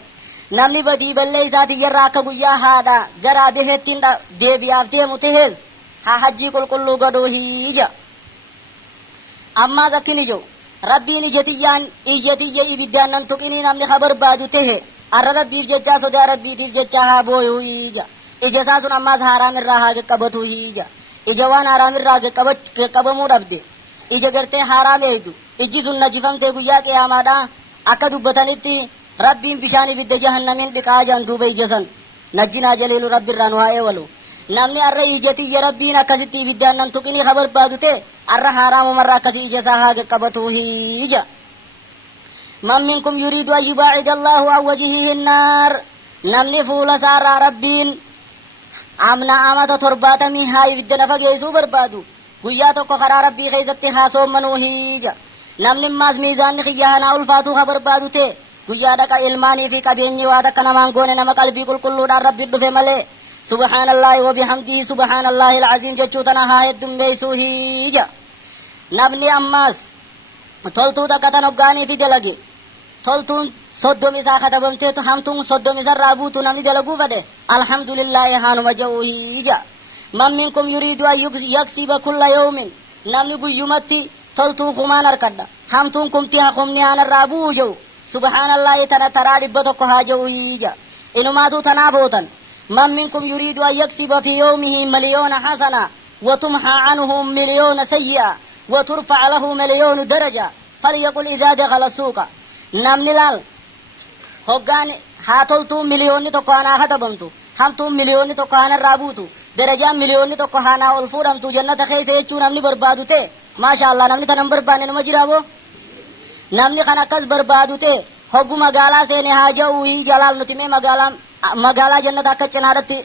namni badii ballee isaatii yerraa akka guyyaa haadha garaa biheettiin deebi'aaf deemu tahees haa hajjii qulqulluu godhuu hiija ammaas akkin ijoo rabbiin ijatiyya ibiddaan nan tuqinii namni ka barbaadu tahe arra rabbiif jechaa sodaa rabbiitiif jechaa haa booyuu hiija ija isaa sun ammaas haaraamirraa haa qaqqabatu hiija ija waan haaraamirraa qaqqabamuu dhabde ija gartee haaraam eeydu ijji sun najifamtee guyyaa qiyaamaadhaa akka dubbatanitti rabbiin bishaan ibidda jahannamiin dhiqaa jaan duuba ija san najjinaa jaliilu rabbiirraa nu haa eewalu namni arra ijatiyya rabbiin akkasitti ibiddaan nan tuqinii ka barbaadu ta'e arra haaraamumarra akkasii ija isaa haa qaqqabatu hiija man minkum yuriidu an yubaacida allaahu an wajihihi nnaar namni fuula isaarraa rabbiin amna amata 70 haa ibidda na fageessuu barbaadu guyyaa tokko karaa rabbii keessatti haa soommanuu hiija namni ammaas miizaanni kiyya hanaa ulfaatuu ka barbaadu ta'e guyyaa dhaqa ilmaanii fi qabeenyi waa takka namaan goone nama qalbii qulqulluudhaan rabbiin dhufe malee subhaanallaahi wa bihamdihi subhaanallaahi alcaziim jechuu tana haa heddummeeysuu hiija namni ammaas toltuu takka tan hoggaanii fi dalage toltuun soddomi isaa katabamteetu hamtuun soddomi isarraa buutu namni dalaguu fedhe alhamdulillaahi haanuma ja'uu hiija man minkum yuriidu an yaksiba kulla yawmin namni guyyumatti toltuu kumaan harkadha hamtuun kumti hakumni haanarraa bu'uu ja'u subhaanallaahi tana taraa dhibba tokko haa ja'uu hiija inumaatu tanaaf ootan من منكم يريد أن يكسب في يومه 1,000,000 حسنة وتمحى عنه 1,000,000 سيئة وترفع له 1,000,000 درجة فليقل إذا دخل السوق نمني لال هقان هاتلتو 1,000,000 تقوانا خطبمتو hamtuun miliyoonni tokko haanarraa buutu darajaan miliyoonni tokko haanaa ol fuudhamtu jannata keessa jechuu namni barbaadu ta'e maashaallah namni tanan barbaanne nama jiraaboo namni kan akkas barbaadu ta'e hoggu magaalaa seene haa ja'uu jalaal nuti mee magaalaa jannata akka cinaadhatti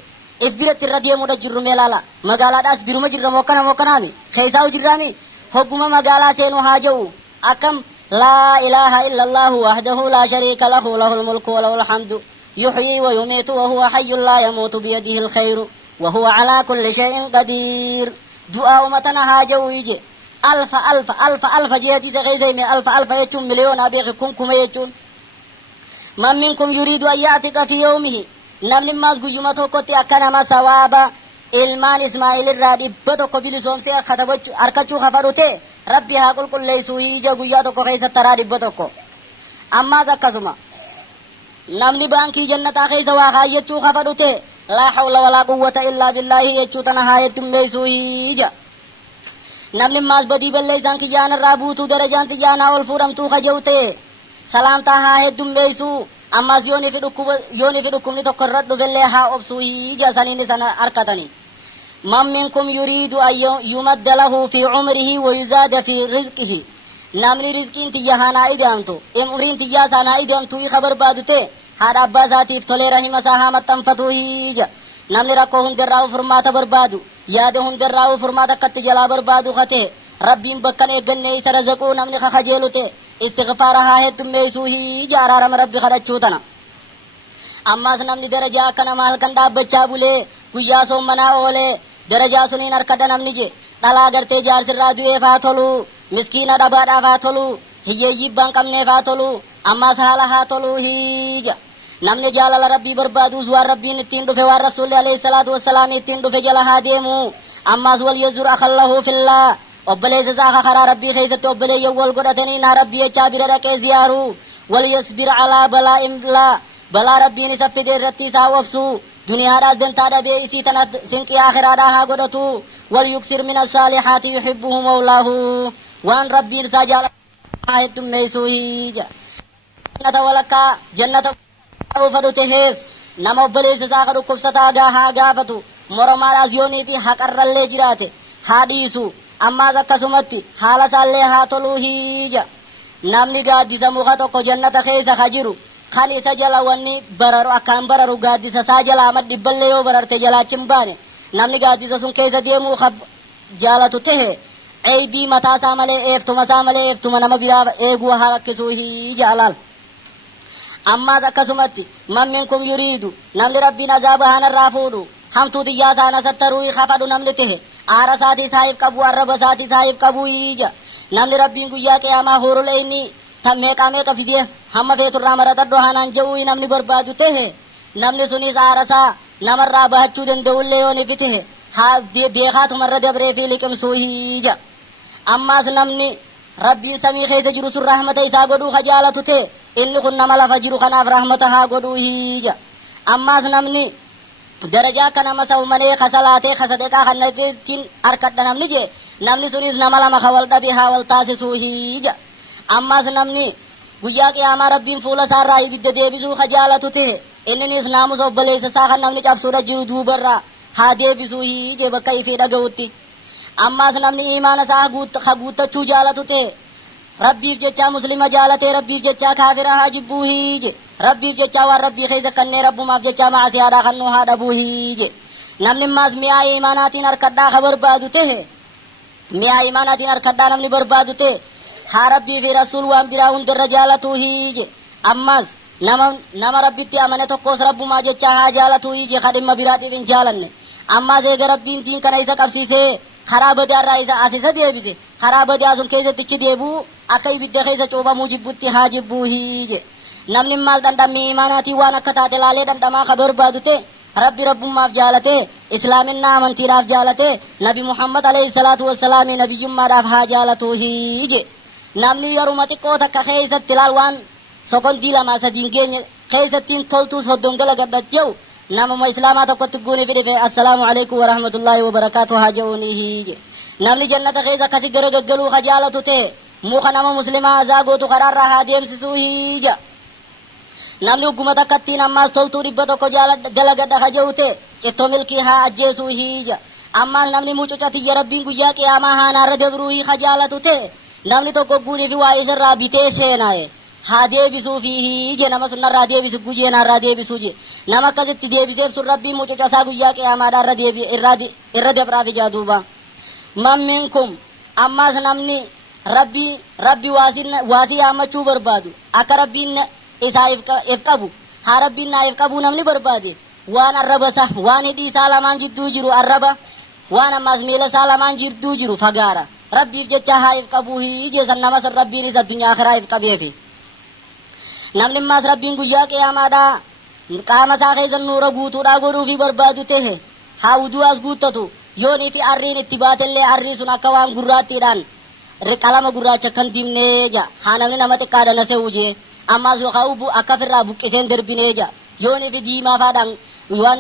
if biratti irra deemuudha jirru mee laala magaalaadhaas biruma jirra mokkanaami keessaa jirraami hogguma magaalaa seenu haa ja'u akkam laa ilaaha illallahu wahdahu laa shariika lahu lahul mulku wa lahul hamdu yuhyi wa yumiitu wa huwa hayyun laa yamuutu biyadihi alkhayru wa huwa ala kulli shay'in qadiir du'aa umatana haa ja'u ije alfa jeetiisa keessa hime alfa jechuun miliyoona beeki kuma jechuun man minkum yuriidu an ya'tika fi yawmihi namni maas guyyuma tokkotti akka nama sawaaba ilmaan ismaa'il irraa 100 bilisoomsee harkachuu kafadhute rabbi haa qulqulleessuu hiija guyyaa tokko keessatti taraa 100 ammaas akkasuma namni baankii jannataa keessa waa kaayyachuu kafadhute laa hawla walaa quwwata illaa billaahi jechuu tana haa heddummeessuu hiija namni maas badii balleessaan kiyyaanarraa buutuu darajaan xiyyaanaa ol fuudhamtuu kaja'ute salaamtaa haa heddummeessuu ammas yooni fi dhukkubni tokko irra dhufellee haa obsuu hiija saniin sana harkatanii man minkum yuriidu an yumadda lahu fi cumrihi wa yuzaada fi rizqihi namni rizqiin tiyya haanaa ida'amtu umriin tiyyaa saanaa ida'amtu ika barbaadu ta'e haadha abbaa isaatiif tolee rahima isaa haa maxxanfatuu hiija namni rakkoo hundarraa furmaata barbaadu yaada hundarraa furmaata akkatti jalaa barbaadu kate rabbiin bakkan eegganne isa razaquu namni kakajeelu ta'e istighfaara haa heddummeessuu hiija araarama rabbi kadhachuu tana ammaas namni darajaa akka nama halkan dhaabbachaa bulee guyyaa soommanaa oolee darajaa suniin harkadha namni je dhalaa gartee jaarsirraa du'eef haa tolu miskiina dhabaadhaaf haa tolu hiyyeeyyii abbaan qabneef haa tolu ammaas haala haa tolu hiija namni jaalala rabbii barbaaduus waan rabbiin ittiin dhufe waan rasuulli alayhi salaatu wassalaam ittiin dhufe jala haa deemu ammaas wal yazur akallahu fillaa obboleessa isaa karaa rabbii keessatti obboleeyyan wal godhatanii naa rabbii jechaa bira dhaqee ziyaaru wal yasbir alaa balaa rabbiin isa fide irratti isaa wabsu duniyaadhaas dantaa dhabee isii tana sinqii akhiraadhaa haa godhatu wal yuksir min assaalihaati yuhibbuhu mawlaahu waan rabbiin isaa jaalatu haa heddummeessuu hiija jannata fadhu tahees nama obboleessa isaa ka dhukkubsataa haa gaafatu moromaadhaas yoonii fi haqarrallee jiraate haa dhiisu ammaas akkasumatti haala isaallee haa toluu hiija namni gaaddisa muka tokko jannata keessa ka jiru kan isa jala wanni bararu akkaan bararu gaaddisa isaa jala amma dhibballee yoo bararte jalaachiin baane namni gaaddisa sun keessa deemuu jaalatu tahe ceebii mataa isaa malee eeftuma nama biraa eeguu haa rakkisuu hiija alaal ammaas akkasumatti man minkum yuriidu namni rabbiin azaaba haanarraa fuudhu hamtuu xiyyaa saana sattaruu kafadhu namni tahe aara isaatii saahiif qabu arraba isaatii saahiif qabu hiija namni rabbiin guyyaa qiyaamaa huurula inni tan meeqa fidee hamma feeturraa maratadho haanaan ja'uu namni barbaadu tahe namni sunis aara isaa namarraa bahachuu danda'ullee yoo ni fite haa beekaatumarra dabree fi liqimsuu hiija ammaas namni rabbiin samii keessa jiru sun rahmata isaa godhuu ka jaalatu ta'e inni kun nama lafa jiru kanaaf rahmata haa godhuu hiija ammaas namni darajaa akka nama sawmanee kasalaatee kasadeqaa kannattiin harkadha namni je namni sunis nama lama ka wal dhabe haa wal taasisuu hiija ammaas namni guyyaa qiyaamaa rabbiin fuula isaarraa ibidda deebisuu ka jaalatu ta'e inninis naamusa obboleessa isaa kan namni cabsuudha jiru duubarraa haa deebisuu hiije bakka ifii dhaga'utti ammaas namni imaana isaa ka guuttachuu jaalatu ta'e rabbiif jecha muslima jaalatee rabbiif jecha kaafira haa jibbuu hiije rabbiif jecha waan rabbii keessa kannee rabbumaaf jecha maasiyaadhaa kannuu haa dhabuu hiije namni maas mi'aa imaanaatiin harkadhaa ka barbaadu ta'e mi'aa imaanaatiin harkadhaa namni barbaadu ta'e haa rabbii fi rasuul waan biraa hundarra jaalatuu hiije ammaas nama rabbitti amane tokkos rabbumaa jecha haa jaalatuu hiije ka dhimma biraatiif hin jaalanne ammaas eega rabbiin diin kana isa qabsiisee karaa badaarraa isa asisa deebise karaa badaa sun keessattichi deebuu akka ibidda keessa cuubamuu jibbutti haa jibbuu hiije namni maal dhandhammii imaanaatii waan akka taate laalee dhandhamaa ka barbaadu ta'e rabbi rabbummaaf jaalatee islaaminaa amantiidhaaf jaalatee nabi muhammad alayhi salaatu wassalaami nabiyyummaadhaaf haa jaalatuu hiije namni yeruma xiqqoo takka keessatti laal waan sokondii lama sadiin geenye keessattiin toltuu soddongala gadhache'u namuma islaamaa tokkotti guuni fidhife assalaamu alaykum wa rahmatullaahi wa barakaatu haa ja'uuni hiije namni jannata keessa akkasi gara gaggaluu ka jaalatu ta'e muka nama muslimaa azaa gootu karaarraa haa deemsisuu hiija namni ugguma takkattiin ammaas toltuu dhibba tokko dalagadha haja'ute cittoo milkii haa ajjeesuu hiija ammaas namni mucuca tiyya rabbiin guyyaa qiyaamaa haanaarra dabruu hiika jaalatu ta'e namni tokko guunii fi waa isarraa bitee seenaa'e haa deebisuu fi hiije nama sunnarraa deebisu gujeenaarraa deebisuu je nama akkasitti deebiseef sun rabbiin mucuca isaa guyyaa qiyaamaadhaa irra dabraaf ijaa duuba mamminkum ammaas namni rabbi waasii yaammachuu barbaadu akka rabbiin isaa if qabu haa rabbiin naa if qabuu namni barbaade waan arraba isaa waan hidhii isaa lamaan jidduu jiru arraba waan ammaas miila isaa lamaan jidduu jiru fagaara rabbiif jecha haa if qabuu hiijeesan nama san rabbiin isa addunyaa akhiraa if qabeefi namni ammaas rabbiin guyyaa qiyaamaadhaa qaama isaa keessa nuura guutuudhaa godhuufi barbaadu ta'e haa uduu as guuttatu yoonii fi arriin itti baatellee arrii sun akka waan gurraattiidhaan qalama gurraacha kan dibnee ja haa namni nama xiqqaadha na se'u jee ammaas yookaan akka firraa buqqiseen darbinee ja yoonii fi diimaa faadhaan waan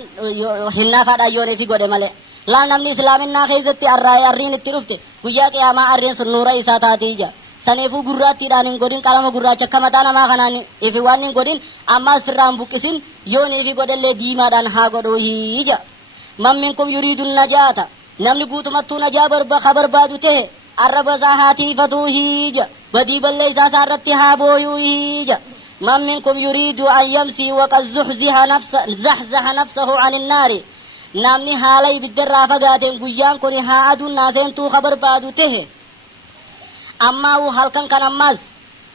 hinnaa faadhaan yoonii fi godhe malee laan namni islaaminaa keessatti arriin itti dhufte guyyaa qiyaamaa arriin sun nuura isaa taatee ja saniifuu gurraattiidhaan hin godhin qalama gurraacha akka mataa namaa kanaan ifi waan hin godhin ammaas firraan buqqisin yoonii fi godhallee diimaadhaan haa godhuu hiija mamminkum yuriidu najaata namni guutumattuu najaa barbaadu ta'e arraba isaa haa tiifatuu hiija badii ballee isaa irratti haa booyuu hiija mamminkum yuriidu an yamsii waqad zaxzaxa nafsahu an innaari namni haala ibiddarraa fagaateen guyyaan kun haa aduun naaseentuu ka barbaadu ta'e ammaa halkan kan ammaas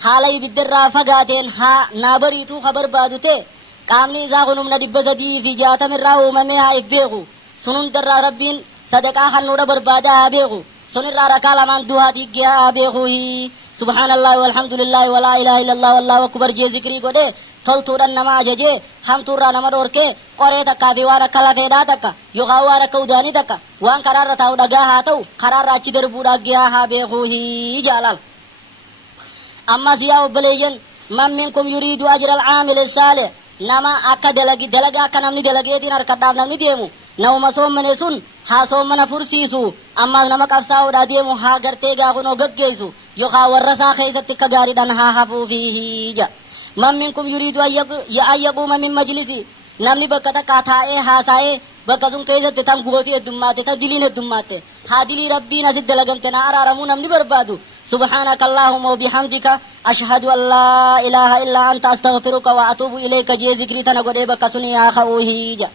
haala ibiddarraa fagaateen haa naa bariituu ka barbaadu ta'e qaamni isaa kun humna 360 uumamee haa if beeku sun hundarraa rabbiin sadaqaa hannuudha barbaadaa haa beeku sunirraa rakaa lamaan duhaatii haa beekuuhi subhaanallahi walhamdulillahi walaa ilaaha illallah wallahu akbar jee zikrii godhe toltuudhaan nama ajajee hamtuurraa nama dhorkee qoree takkaa fi waan akka lafeedhaa takka yookaan waan akka udaanii takka waan karaarra taa'u dhagaa haa ta'u karaarra achi darbuudhaa giyaa haa beekuuhi jaalal ammas yaa obboleeyyan man minkum yuriidu ajra alcaamili saalih nama akka dalagaa akka namni dalageetiin harkadhaaf namni deemu nama soommane sun haa soommana fursiisu ammas nama qabsaa'uudhaa deemu haa gartee gaakunoo gaggeessu yookaan warra isaa keessatti akka gaariidhaan haa hafuufiija man minkum yuriidu an yaquuma min majlisi namni bakka takkaa taa'ee haasaa'ee bakka sun keessatti tan gootii heddummaate tan diliin heddummaate haa dilii rabbiin asitti dalagamte naa araaramuu namni barbaadu subhaanaka allaahumma wabihamdika ashhadu an laa ilaaha illaa anta astaghfiruka wa atuubu ilayka jee zikrii tana godhee bakka suni haa ka'uuhiija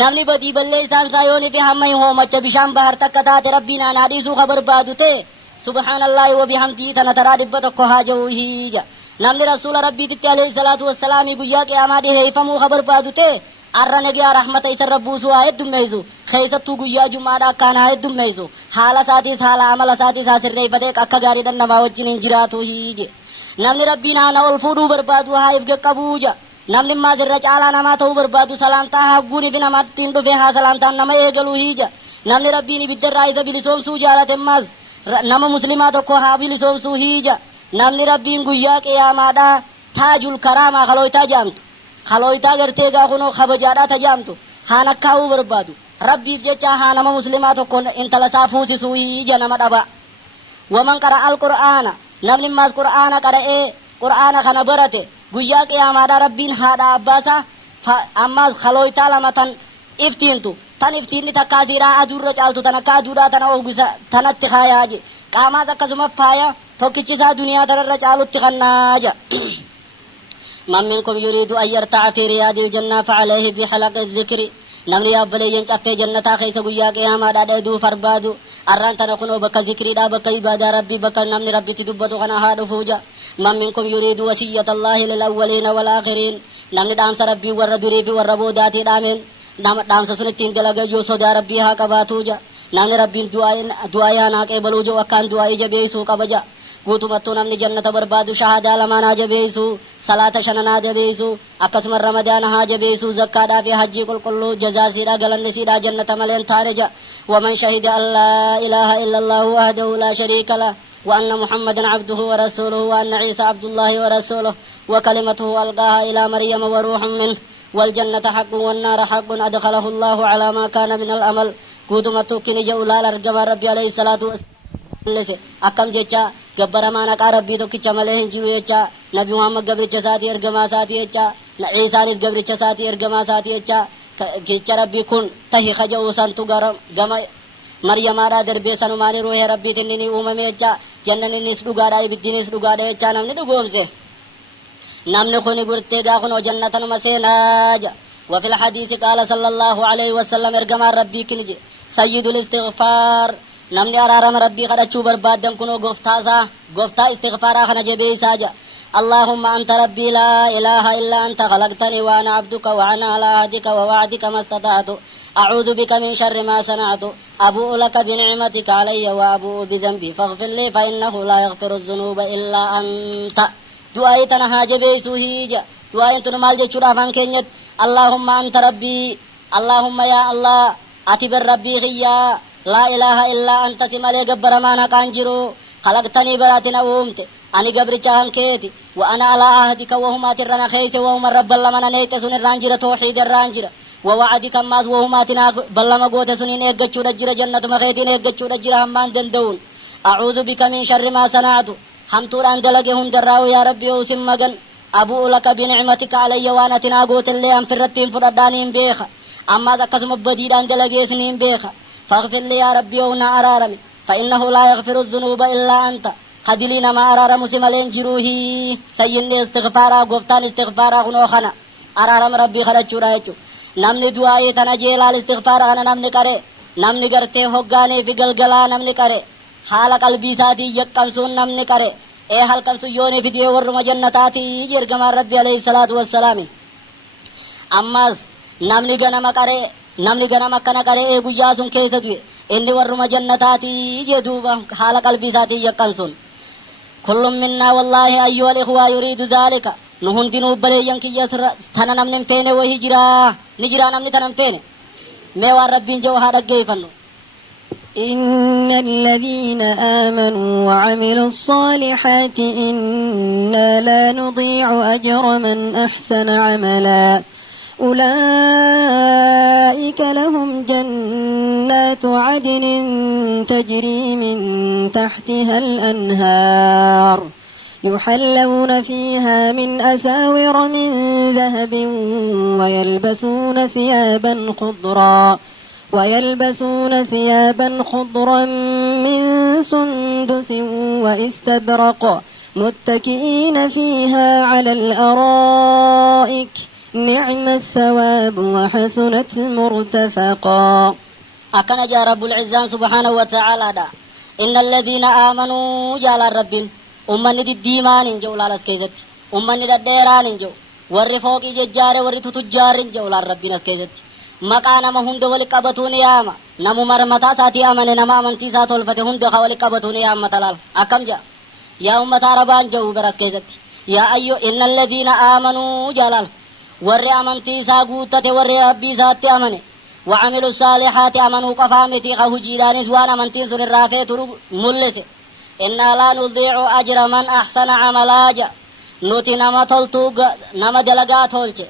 namni badii ballee isaan saayoonii fi hamma hin hoomacha bishaan bahar takka taate rabbiin aanaa dhiisuu ka barbaadu ta'e subhaanallaahi wabihamdii tana taraa 100 haa ja'uuhiija namni rasuula rabbiititti alayhi salaatu wassalaamii guyyaa qiyaamaa dhiheeffamuu ka barbaadu ta'e arra nagaa rahmata isarra buusuu haa heddummeessu keessattuu guyyaa jummaadha akkaan haa heddummeessu haala isaatiis haala amala isaatiis haa sirreeffatee akka gaariidhaan namaa wajjin hin jiraatu hiije namni rabbiin haana ol fuudhuu barbaadu haa if qaqqabuuja namni maas irra caalaa namaa ta'uu barbaadu salaamtaa hagguunii fi namaattiin dhufe haa salaamtaan nama eegaluu hiija namni rabbiin ibiddarraa isa bilisoomsuu jaalate maas nama muslimaa tokko haa bilisoomsuu hiija namni rabbiin guyyaa qiyaamaadhaa taajul karaamaa kalooytaa jaamtu kalooytaa gartee gaakunoo kabajaadhaa tajaamtu haan akkaa'uu barbaadu rabbiif jecha haa nama muslimaa tokko intala isaa fuusisuu hiija nama dhaba waman qara'a alqur'aana namni maas qur'aana qara'ee qur'aana kana barate guyyaa qiyaamaadhaa rabbiin haadha abbaasaa ammaas kalooytaa lama tan iftiintu tan iftiinni takkaasiidhaa aduurra caaltu tan akka aduudhaa tana oogisa tanatti kaayaaje qaamaas akkasuma faaya tokkichisaa duniyaa tanarra caalutti kannaaja man minkum yuriidu an yarta'a fi riyaadil jannaa fa'alayhi fi halaqi dhikri namni yaabbalayyan caffee jannataa keessa guyyaa qiyaamaadhaa dheeduu barbaadu arraan tana kunoo bakka zikriidhaa bakka ibaadaa rabbii bakka namni rabbitti dubbatu kana haa dhufuuja man minkum yuriidu wasiyyata allaahi lil awwaliina wal aakhiriin namni dhaamsa rabbii warra durii fi warra boodaatii dhaameen dhaamsa sun ittiin dalagayyuu sodaa rabbii haa qabaatuuja namni rabbiin du'aa yaa naa qeebaluu jiru akkaan du'aa jabeessuu qabaja guutumattuu namni jannata barbaadu shahaadaa lamaan haa jabeessu salaata 5 haa jabeessu akkasuma ramadaana haa jabeessu zakkaadhaa fi hajjii qulqulluu jazaasiidhaa galannisiidhaa jannata maleen taaneja waman shahida an laa ilaaha illa allaahu wahdahu laa shariika lah وأن محمدا عبده ورسوله وأن عيسى عبد الله ورسوله وكلمته ألقاها إلى مريم وروح منه والجنة حق والنار حق أدخله الله على ما كان من الأمل كوتما توكين جولا لرجم ربي عليه الصلاة والسلام أكم جيتشا جبر ما نكا ربي توكي ملهن جيويتشا نبي محمد قبل ساتي أرجما ساتي يتشا عيسانيس قبرتش ساتي إرقما ساتي كيتش ربي كن تهي خجو سنتو قما مريم آرا دربي سنماني روح ربي تنيني أممي جنن النس لغادا يبدينيس لغادا يجا نمني دقومسي نمني خوني برتيغا خنو جنة مسيناج. وفي الحديث قال صلى الله عليه وسلم إرقما ربي كنجي سيد الاستغفار نمني أرارم ربي خدچو بربادم كنو غفتا استغفارا خنا جبي ساجا اللهم أنت ربي لا إله إلا أنت خلقتني وأنا عبدك وأنا على عهدك ووعدك ما استطعت أعوذ بك من شر ما صنعت أبوء لك بنعمتك علي وأبوء بذنبي فاغفر لي فإنه لا يغفر الذنوب إلا أنت. دعايتنا هاجبي سوهيجا دعايتنا مالجي شرافان كينيت اللهم أنت ربي اللهم يا الله أتبر ربي غيا لا إله إلا أنت سمالي قبر مانا كانجرو خلقتني براتنا أمت أني قبر جاهن كيتي وأنا على عهدك وهما ترنا خيس وهما رب اللمنا نيت سن الرانجرة توحيد الرانجرة ووعدك ماز وهما تنا بلما قوت سنين إيقاتشو رجرة جنة مخيتين إيقاتشو رجرة همان دندون أعوذ بك من شر ما صنعت حمتور أن دلقهم دراو يا ربي وسم مغن أبوء لك بنعمتك علي وانا تنا قوت اللي أم فرتين فردانين بيخا أما ذا قسم بديد أن دلقي سنين بيخا فاغفر لي يا ربي ونا أرارمي فإنه لا يغفر الذنوب إلا أنت خدلينا ما أرار مسلمين جروهي سيني استغفارا قفتان استغفارا غنوخنا أرارم ربي خرج رايچو نمني دعائي تنجيل الاستغفارا غنا نمني كره نمني گرتے ہوگانے في گلگلا نمني كره حال قلبي ساتي يقنسون نمني كره اي حال قنسو يوني في ديو ورم جنتاتي جرگما ربي عليه الصلاة والسلام أماس نمني گنما كره نمني گنما كنا كره اي گياسون كيسا دوئے إني ورم جنتاتي جدوبا حال قلبي ساتي يقنسون كل منا والله أيها الإخوة يريد ذلك نهندنو بليان كي يسر تننم نمفين وهجرا نجرا نمني تنمفين ميوان ربين جوها رقيفنو إن الذين آمنوا وعملوا الصالحات إنا لا نضيع أجر من أحسن عملا أولئك لهم جنات عدن تجري من تحتها الأنهار يحلون فيها من أساور من ذهب ويلبسون ثيابا خضرا من سندس واستبرق متكئين فيها على الأرائك نعم الثواب وحسنت مرتفقا. أكن جاء رب العزان سبحانه وتعالى دا إن الذين آمنوا جال رب أمني دي ديمان جو لالس كيزت أمني دا ديران جو ورّي فوقي ججار ورّي تتجار جو لال رب نس كيزت مقانا ما هند ولقبتون ياما نمو مرمتا ساتي أمن نما أمنتي ساتو الفتح هند خولقبتون ياما تلال أكم جاء يا أمتا ربان جو برس كيزت يا أيو إن الذين آمنوا جلال ورّي أمنتي ساقوتة ورّي ربي ساتي أمني وعملوا الصالحات أمنوا قفامتي خهو جيدانيس وانا منتين سن الرافية ملس إنا لا نضيع أجر من أحسن عملاجا نوتي نما تلتو نما دلقا تولچ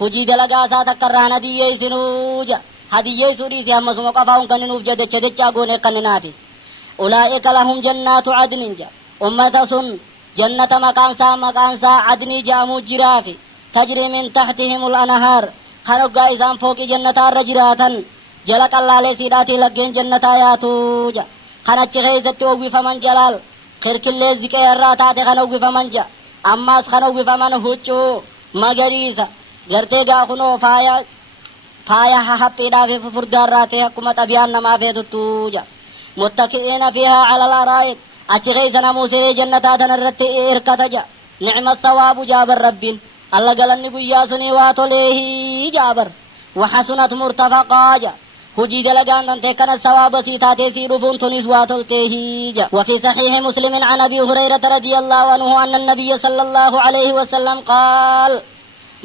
هجي دلقا ساتا كرانا ديئي سنوجا هديئي سوريسي هم سمو قفاهم كننوف جدچ دچا قوني كنناتي أولئك لهم جنات عدن جا أمتا سن جنة مكانسا عدني جامو جرافي تجري من تحتهم الأنهار خرقا إسان فوق جنة الرجراتا جلق الله لسيداتي لقين جنة آياتوجا خنچ غيزت وقوي فمن جلال خيرك اللي زكي الراتات خنوقوي فمن جا أماس خنوقوي فمن هوچو مغريسا گرتے گا خنو فايا حپيدا في فردار راتي حكومت أبيان نما في توجا متكئين فيها على الأرائك أچ غيزنا موسيري جنة تنرت إركتجا نعم الثواب جابر ربين الله قالني بيا سني واتوليه جابر وحسنت مرتفقا جا هجي دلقان دنته كان الثواب سيتاتي سيرفون تنس واتولته جا وفي صحيح مسلم عن أبي هريرة رضي الله عنه أن النبي صلى الله عليه وسلم قال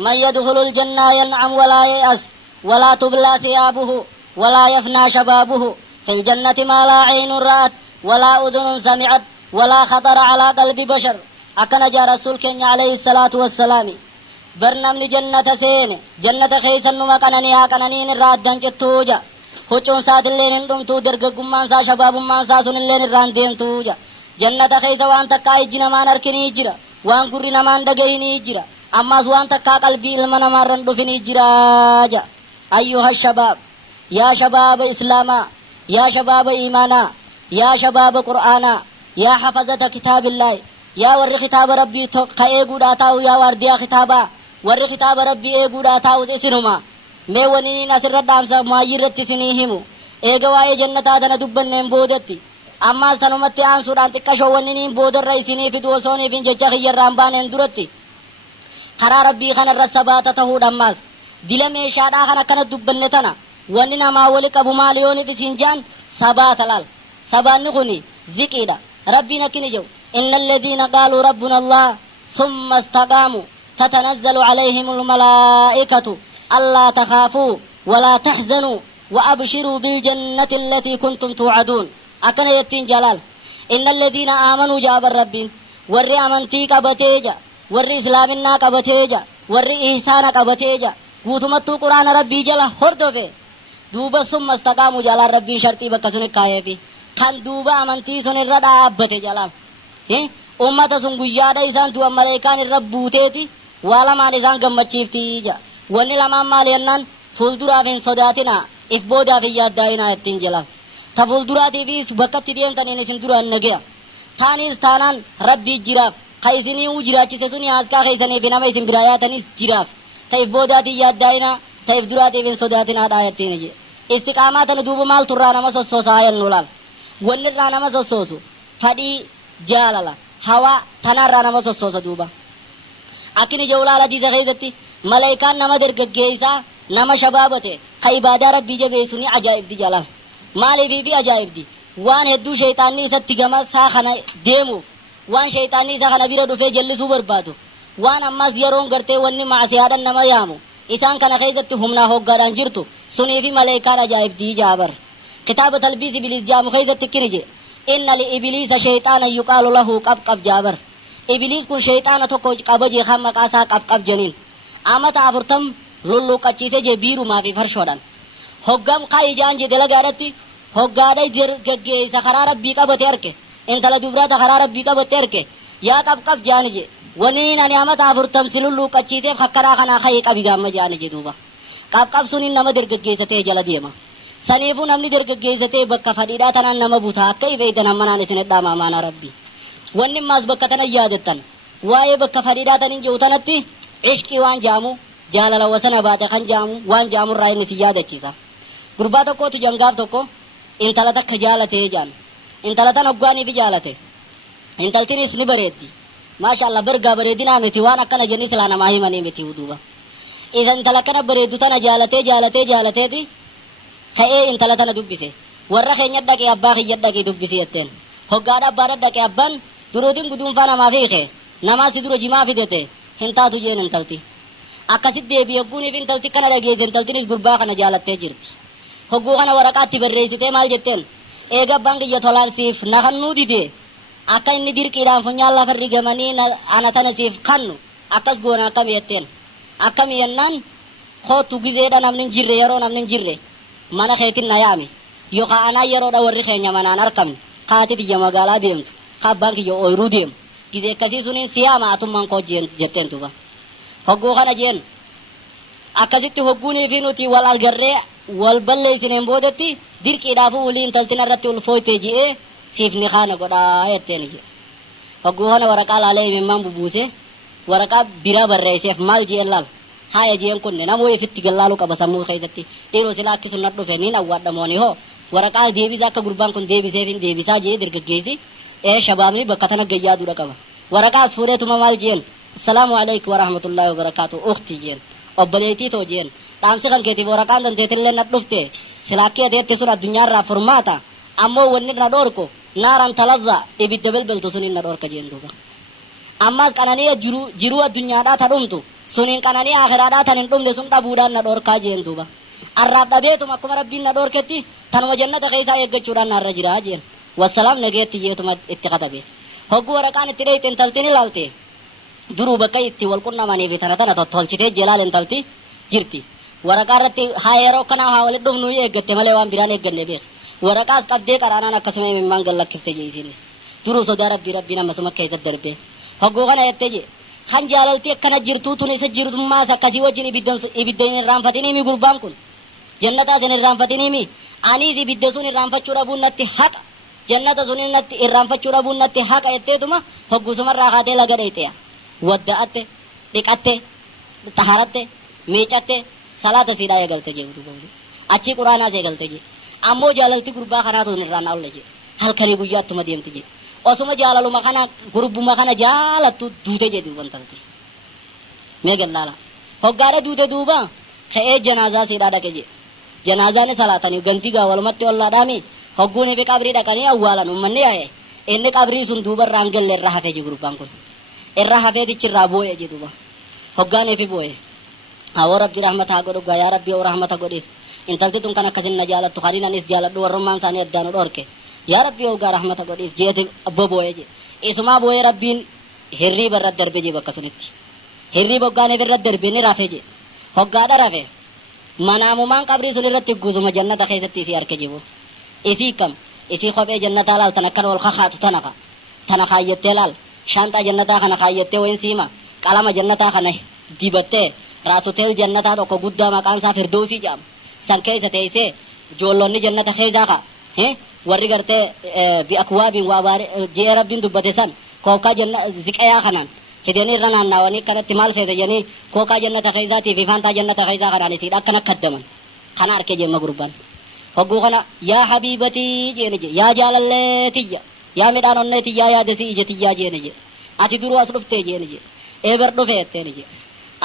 من يدخل الجنة ينعم ولا يأس ولا تبلى ثيابه ولا يفنى شبابه في الجنة ما لا عين رأت ولا أذن سمعت ولا خطر على قلب بشر أكن جا رسول كenya عليه الصلاة والسلام برنامج جنة سين جنة خيسن نما كنني هكننين الراد دنجتوجا هچون سات اللين دمتو درگگمان سا شبابمان سا سن اللين الران ديمتوجا جنة خيس وان تكاي جنمان اركني جرا وان قري نمان دگيني جرا أما زوان تكا قلبي المنا مرن دفني جراجا أيها الشباب يا شباب إسلاما يا شباب إيمانا يا شباب قرآنا يا حفظة كتاب الله يا ور كتاب ربي كأيقود آتاو يا ورديا كتابا ور كتاب ربي أيقود آتاو سنما ميوني نسر الدامسا ما يرتي سنيهمو إيقواي جنة آدنا دبن نمبودتي أما سنمتي عن سوران تكشوانين بودر رئيسيني في دوسوني في ججا خير رامبان اندرتي خرا ربي خان الرسبات تهود أماس دل ميشادا خان كان دبن نتنا وننا ما ولك أبو ماليوني في سنجان سبات لال سبان نغني ذكيدا ربي نكني جو إن الذين قالوا ربنا الله ثم استقاموا تتنزل عليهم الملائكة ألا تخافوا ولا تحزنوا وأبشروا بالجنة التي كنتم توعدون أكن يتين جلال إن الذين آمنوا جاب الرب ور أمنتي كبتيجا ور إسلامنا كبتيجا ور إحسان كبتيجا قوتمتو قرآن ربي جلا هردوه دوبا ثم استقاموا جلال ربي شرطي بكسون كايفي كان دوبا أمنتي سن الردا أبتي جلال أمة سن قيادة إسان تو أمريكان الرب بوتيتي والا ما نسان قمتشيفتي جا وني لما مالينان فولدرا فين صداتنا إفبودا في يادائنا يتين جلال تفولدرا تيفيس بكت ديم تنين سندرا النجيا ثانيس ثانان ربي جراف خيسني وجراتي سسوني أزكا خيسني في نما اسم براياتني جراف تفبودا تي يادائنا تفدرا تيفين صداتنا دايتين جي استقامات ندوب مال ترانا ما سوسايا نولال ونرانا ما سوسو فدي جالala hawa tanarana ma sossosa duba akini jawlala di zaghizati malaikan nama dergaggeisa nama shababate khaybada rabbi jabeesuni ajaib di jalal mali bi ajaib di wan heddu shaytani isatti gama sa khana demu wan shaytani sa khana bira dufe jallisu barbadu wan amma ziyaron garte wanni maasiyadan nama yamu isan kana khayzatti humna hoggaran jirtu suni fi malaikan ajaib di jabar kitabat albis bilis jamu khayzatti kinije إن لإبليس شيطانا يقال له قب جابر إبليس كن شيطانا تكو قبجي خمك آسا قب جنين أما تعفرتم لولو قچيسي جي بيرو ما في فرشودان حقام قاي جان جي دلق عرتي حقادي جرگي سخرا ربي قبت يركي انت لدبرات خرا ربي قبت يركي يا قب جان جي ونين أني أما تعفرتم سلولو قچيسي خكرا خنا خي قبي غام جان جي دوبا قب سنين نما درگي ستي جل ديما سنيفو نمني درگگgeessatee bakka fadhiidhaa tanaan nama butaa akka ifeetan ammanaan isin edhaama amaana rabbi wanni maas bakka tana yaadattan waa'ee bakka fadhiidhaa tanin jiru tanatti ishqii waan jaamu jaalala wasana baate kan jaamu waan jaamurraa inni si yaadachiisa gurbaa tokkootu jangaaf tokko intala takka jaalatee jaan intala tan hoggaaniifi jaalate intaltinis ni bareeddi maashaallah bargaa bareedinaa miti waan akkana jenni silaa namaa himanii miti duuba isa intala kana bareeddu tana jaalateeti ka'ee intala tana dubbise warra keenya dhaqee abbaa kiyya dhaqee dubbise jetteen hoggaadha abbaadha dhaqee abbaan duruutiin guduunfaa namaa fiike namaa si dura jimaa fidete hin taatu jeen intalti akkasitti deebi'ee guuniif intalti kana dhageesse intaltinis gurbaa kana jaalattee jirti hogguu kana waraqaatti barreessitee maal jetteen eega abbaan kiyya tolaan siif na kannuu dide akka inni dirqiidhaan funyaan lafa rigamanii ana tana siif kannu akkas goona akkami jetteen akkami yennaan kootu gizeedha namni hin jirre yeroo namni hin jirre mana keetin na yaami yookaan anaa yeroodha warri keenya manaan argamne kaatiti ija magaalaa deemtu kabbaan kiyya ooyiruu deemu gizee akkasii suniin siyaama atummaan koo jetteen tuba hogguu kana jeen akkasitti hogguunii fi nuti wal argarree wal balleessineen boodetti dirqiidhaafuu walii intaltina irratti ulfooyte ji'ee siif ni kaana godhaa jetteen je hogguu kana waraqaa laalee imimmaan bubuuse waraqaa biraa barreesseef maal jeen laal haya jeen kunne namoo ifitti gallaaluu qaba sammuu keessatti dhiiroo silaa akkisum na dhufe niin awwaadhamooni hoo waraqaa deebisaa akka gurbaan kun deebiseefin deebisaa jee dargaggeessi shabaabni bakka tana gayyaadudha qaba waraqaas fuudheetuma maal jeen assalaamu alaykum warahmatullaahi wabarakaatu ukhti jeen obboleetii too jeen dhaamsi kan keetiif waraqaan danteetillee na dhufte silaakki adeette sun addunyaarraa furmaata ammoo wanni na dhoorku naaran talazza ibidda belbeltu suniin na dhoorka jeen duuba ammaas qananii jiruu addunyaadhaa ta dhumtu suniin qananii akhiraadhaa tan hin dhumne sun dhabuudhaan na dhoorkaa jeen duuba arraaf dhabeetuma akkuma rabbiin na dhoorketti tanuma jannata keessaa eeggachuudhaan narra jiraa jeen wassalaam nageetti jeetuma itti katabe hogguu waraqaan itti dheeyte intaltiin ilaalte duruu bakka itti wal qunnamanii fi tana tottolchitee jelaal intalti jirti waraqaa irratti haa yeroo kanaa haa walit dhufnu eeggatte malee waan biraan eegganne beek waraqaas qabdee qaraanaan akkasuma imimmaan gallakkifte je isinis duruu sodaa rabbii ammasuma keessatti darbe hogguu kana jettee je kan jaalalti akkana jirtuu tun isa jirtummaas akkasii wajjin ibidda hin irraanfatinii mi gurbaan kun jannataas hin irraanfatinii mi anis ibidda sun irraanfachuu dhabuun natti haqa jannata sun natti irraanfachuu dhabuun natti haqa jetteetuma hoggusumarraa kaatee laga dheeyxeya wadda'atte dhiqatte taharatte miicatte salaata siidhaa eegalte jedhu achii quraanaas eegalte jedhu ammoo jaalalti gurbaa kanaatu hin irraan oolle jedhu halkanii guyyaattuma deemti jedhu osuma jaalaluma kana gurbuma kana jaalattu duute jedhu wantalti mee gallaala hoggaadha duute duuba ka'ee janaazaa siidhaa dhaqe jedhu janaazaan salaatanii gantii gaa walumatti ollaadhaami hogguun fi qabrii dhaqanii awwaalan ummanni yaa'e inni qabrii sun duuba irraan gelle irra hafee ji gurbaan kun irra hafeetichirraa boo'e jedhuba hoggaan fi boo'e awoo rabbi rahmataa godhu gaa yaa rabbi oo rahmata godhiif intalti tun kan akkasin na jaalattu kaniin anis jaaladhu warrummaan isaanii addaanu dhorke yaa rabbi oo gaa rahmata godhiif jeeti abbo boo'e je isumaa boo'e rabbiin hirriiba irra darbe je bakka sunitti hirriiba hoggaaniif irra darbe ni rafe je hoggaadha rafe manaamumaan qabrii sun irratti guzuma jannata keessatti isii arke jibu isii kam isii kophee jannataa laal tan akkana ol kakaatu tana kaayyattee laal shaanxaa jannataa kana kaayyattee wayin siima qalama jannataa kana dibattee raasutel jannataa tokko guddaa maqaan isaa firdoosii jedhama san keessa teessee ijoollonni jannata keessaa ka warri gartee bi'akwaabin waa baarii jee rabbiin dubbate san kookaa ziqayaa kanaan fidanii irra naannawanii kanatti maal feete janii kookaa jannata keessaatii fi faantaa jannata keessaa kanaan isiidha akkana kaddaman kana arkee jemma gurbaan hogguu kana yaa habiibatii jeene je yaa jaalalleetiyya yaa midhaan onneetiyya yaa yaadasii ijatiyyaa jeene je ati duruu as dhuftee jeene je eeber dhufee etteene je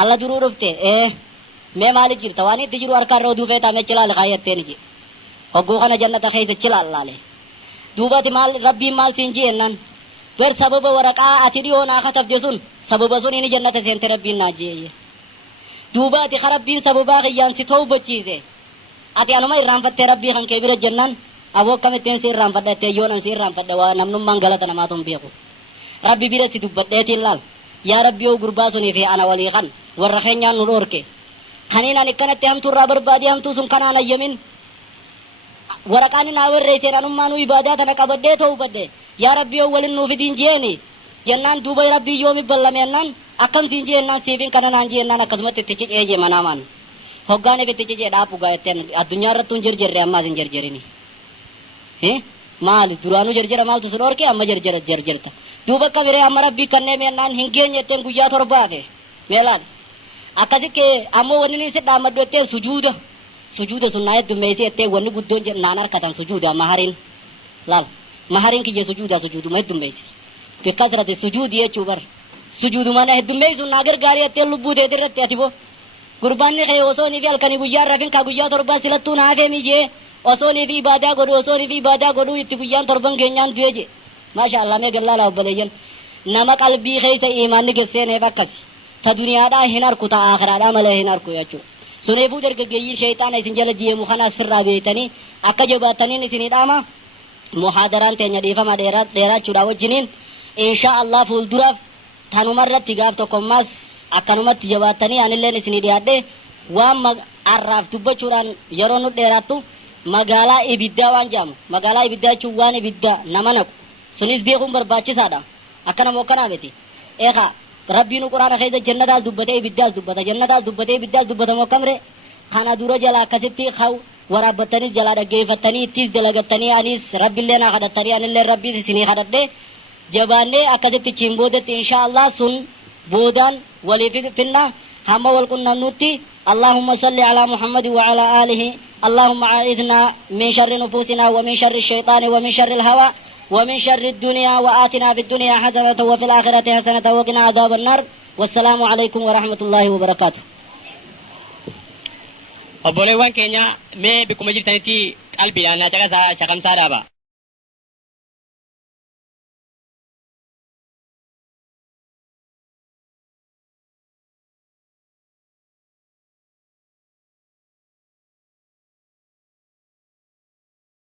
alla duruu dhuftee mee maaliif jirta waan itti jiru harkaan irra duufee taamee chilaale kaayatteeni je hogguu kana jannata keessa chilaalaale duubati maal rabbiin maal siin jeennan ber sababa waraqaa ati dhiyoo naa katafte sun sababa sun inni jannata seente rabbiin naa jeeye duubati ka rabbiin sababaa kiyyaan si tawbachiise ati anuma irraanfattee rabbii kan kee bira jennaan aboo akkamittiin si irraanfadhattee yoon an si irraanfadhe waa namnummaan galata namaatu hin beeku rabbi bira si dubbadheetiin laal yaa rabbi yoo gurbaa sunii fi ana walii kan warra keenyaan nu dhoorke kaniin ani akkanatti hamtuurraa barbaadee hamtuu sun kanaan ayyamin waraqaan naa warreesseen anummaanuu ibaadaa tana qabadhee ta'uu badde yaa rabbi yoo walin nuuf idiin jeeni jennaan duuba rabbii yoomi ballameennan akkamsiin jeennaan siifin kana naan jeennaan akkasumatti itti cicee je manaamaan hoggaaniif itti cicee dhaabu gaayetteen addunyaa irratti hin jarjarre ammaas hin jarjarini maali duraanuu jarjara maaltu sun orke amma jarjarta duuba akka biree amma rabbii kannee meennaan hin geenye etteen guyyaa torbaafe meelaan akkasitti ammoo wanni ni sidhaa maddu etteen sujuuda sun naa heddummeessee ettee wanni guddoon naan harkatan sujuuda mahariin laal mahariin kiyya sujuuduma heddummeessi bikkasrati sujuudi jechuu bar sujuudumana heddummeessuun naa gargaarii ettee lubbuu teet irratti ati bo gurbaanni kee osoonii fi halkanii guyyaa rafin kaa guyyaa torbaa silattuu naa hafeemii jee osoonii fi ibaadaa godhuu itti guyyaan torban keenyaan du'e je maasha Allah mee gallaalaa obbaleeyyan nama qalbii keessa imaanni gesseeneef akkasi ta duniyaadhaa hin harku ta akhiraadhaa malee hin harku jechuudha suneefuu dargaggeeyyiin sheeyxaana isin jala ji'eemu kanaas firraa beeytanii akka jabaataniin isinii dhaama muhaadaraan teenya dhiifama dheeraachuudha wajjiniin insha Allah fuulduraaf tanumarratti gaaf tokkommaas akkanumatti jabaatanii anilleen isinii dhiyaadhe waan arraaf dubbachuudhaan yeroo nu dheeraattu magaalaa ibiddaa waan jedhamu magaalaa ibiddaa jechuun waan ibiddaa nama naqu sunis beekuun barbaachisaadha akkana moo akkanaa miti eegaa rabbiin quraana keessa jannataas dubbatee ibiddaas dubbata jannataas dubbatee ibiddaas dubbata moo akkamre kana dura jala akkasitti haw waraabbattanis jalaa dhaggeeffattanii ittis dalagattanii anis rabbiillee naa kadhattanii anillee rabbiis isinii kadhadhe jabaannee akkasitti chiin boodatti insha Allah sun boodaan waliif finna hamma wal qunnamnutti Allahumma salli ala Muhammad wa ala alihi اللهم أعذنا من شر نفوسنا ومن شر الشيطان ومن شر الهوى ومن شر الدنيا وآتنا في الدنيا حسنة وفي الآخرة حسنة وقنا عذاب النار والسلام عليكم ورحمة الله وبركاته. obboleewwan keenya mee bikkuma jirtanitti qalbiidhaan na caqasaa shakamsaa dhaaba.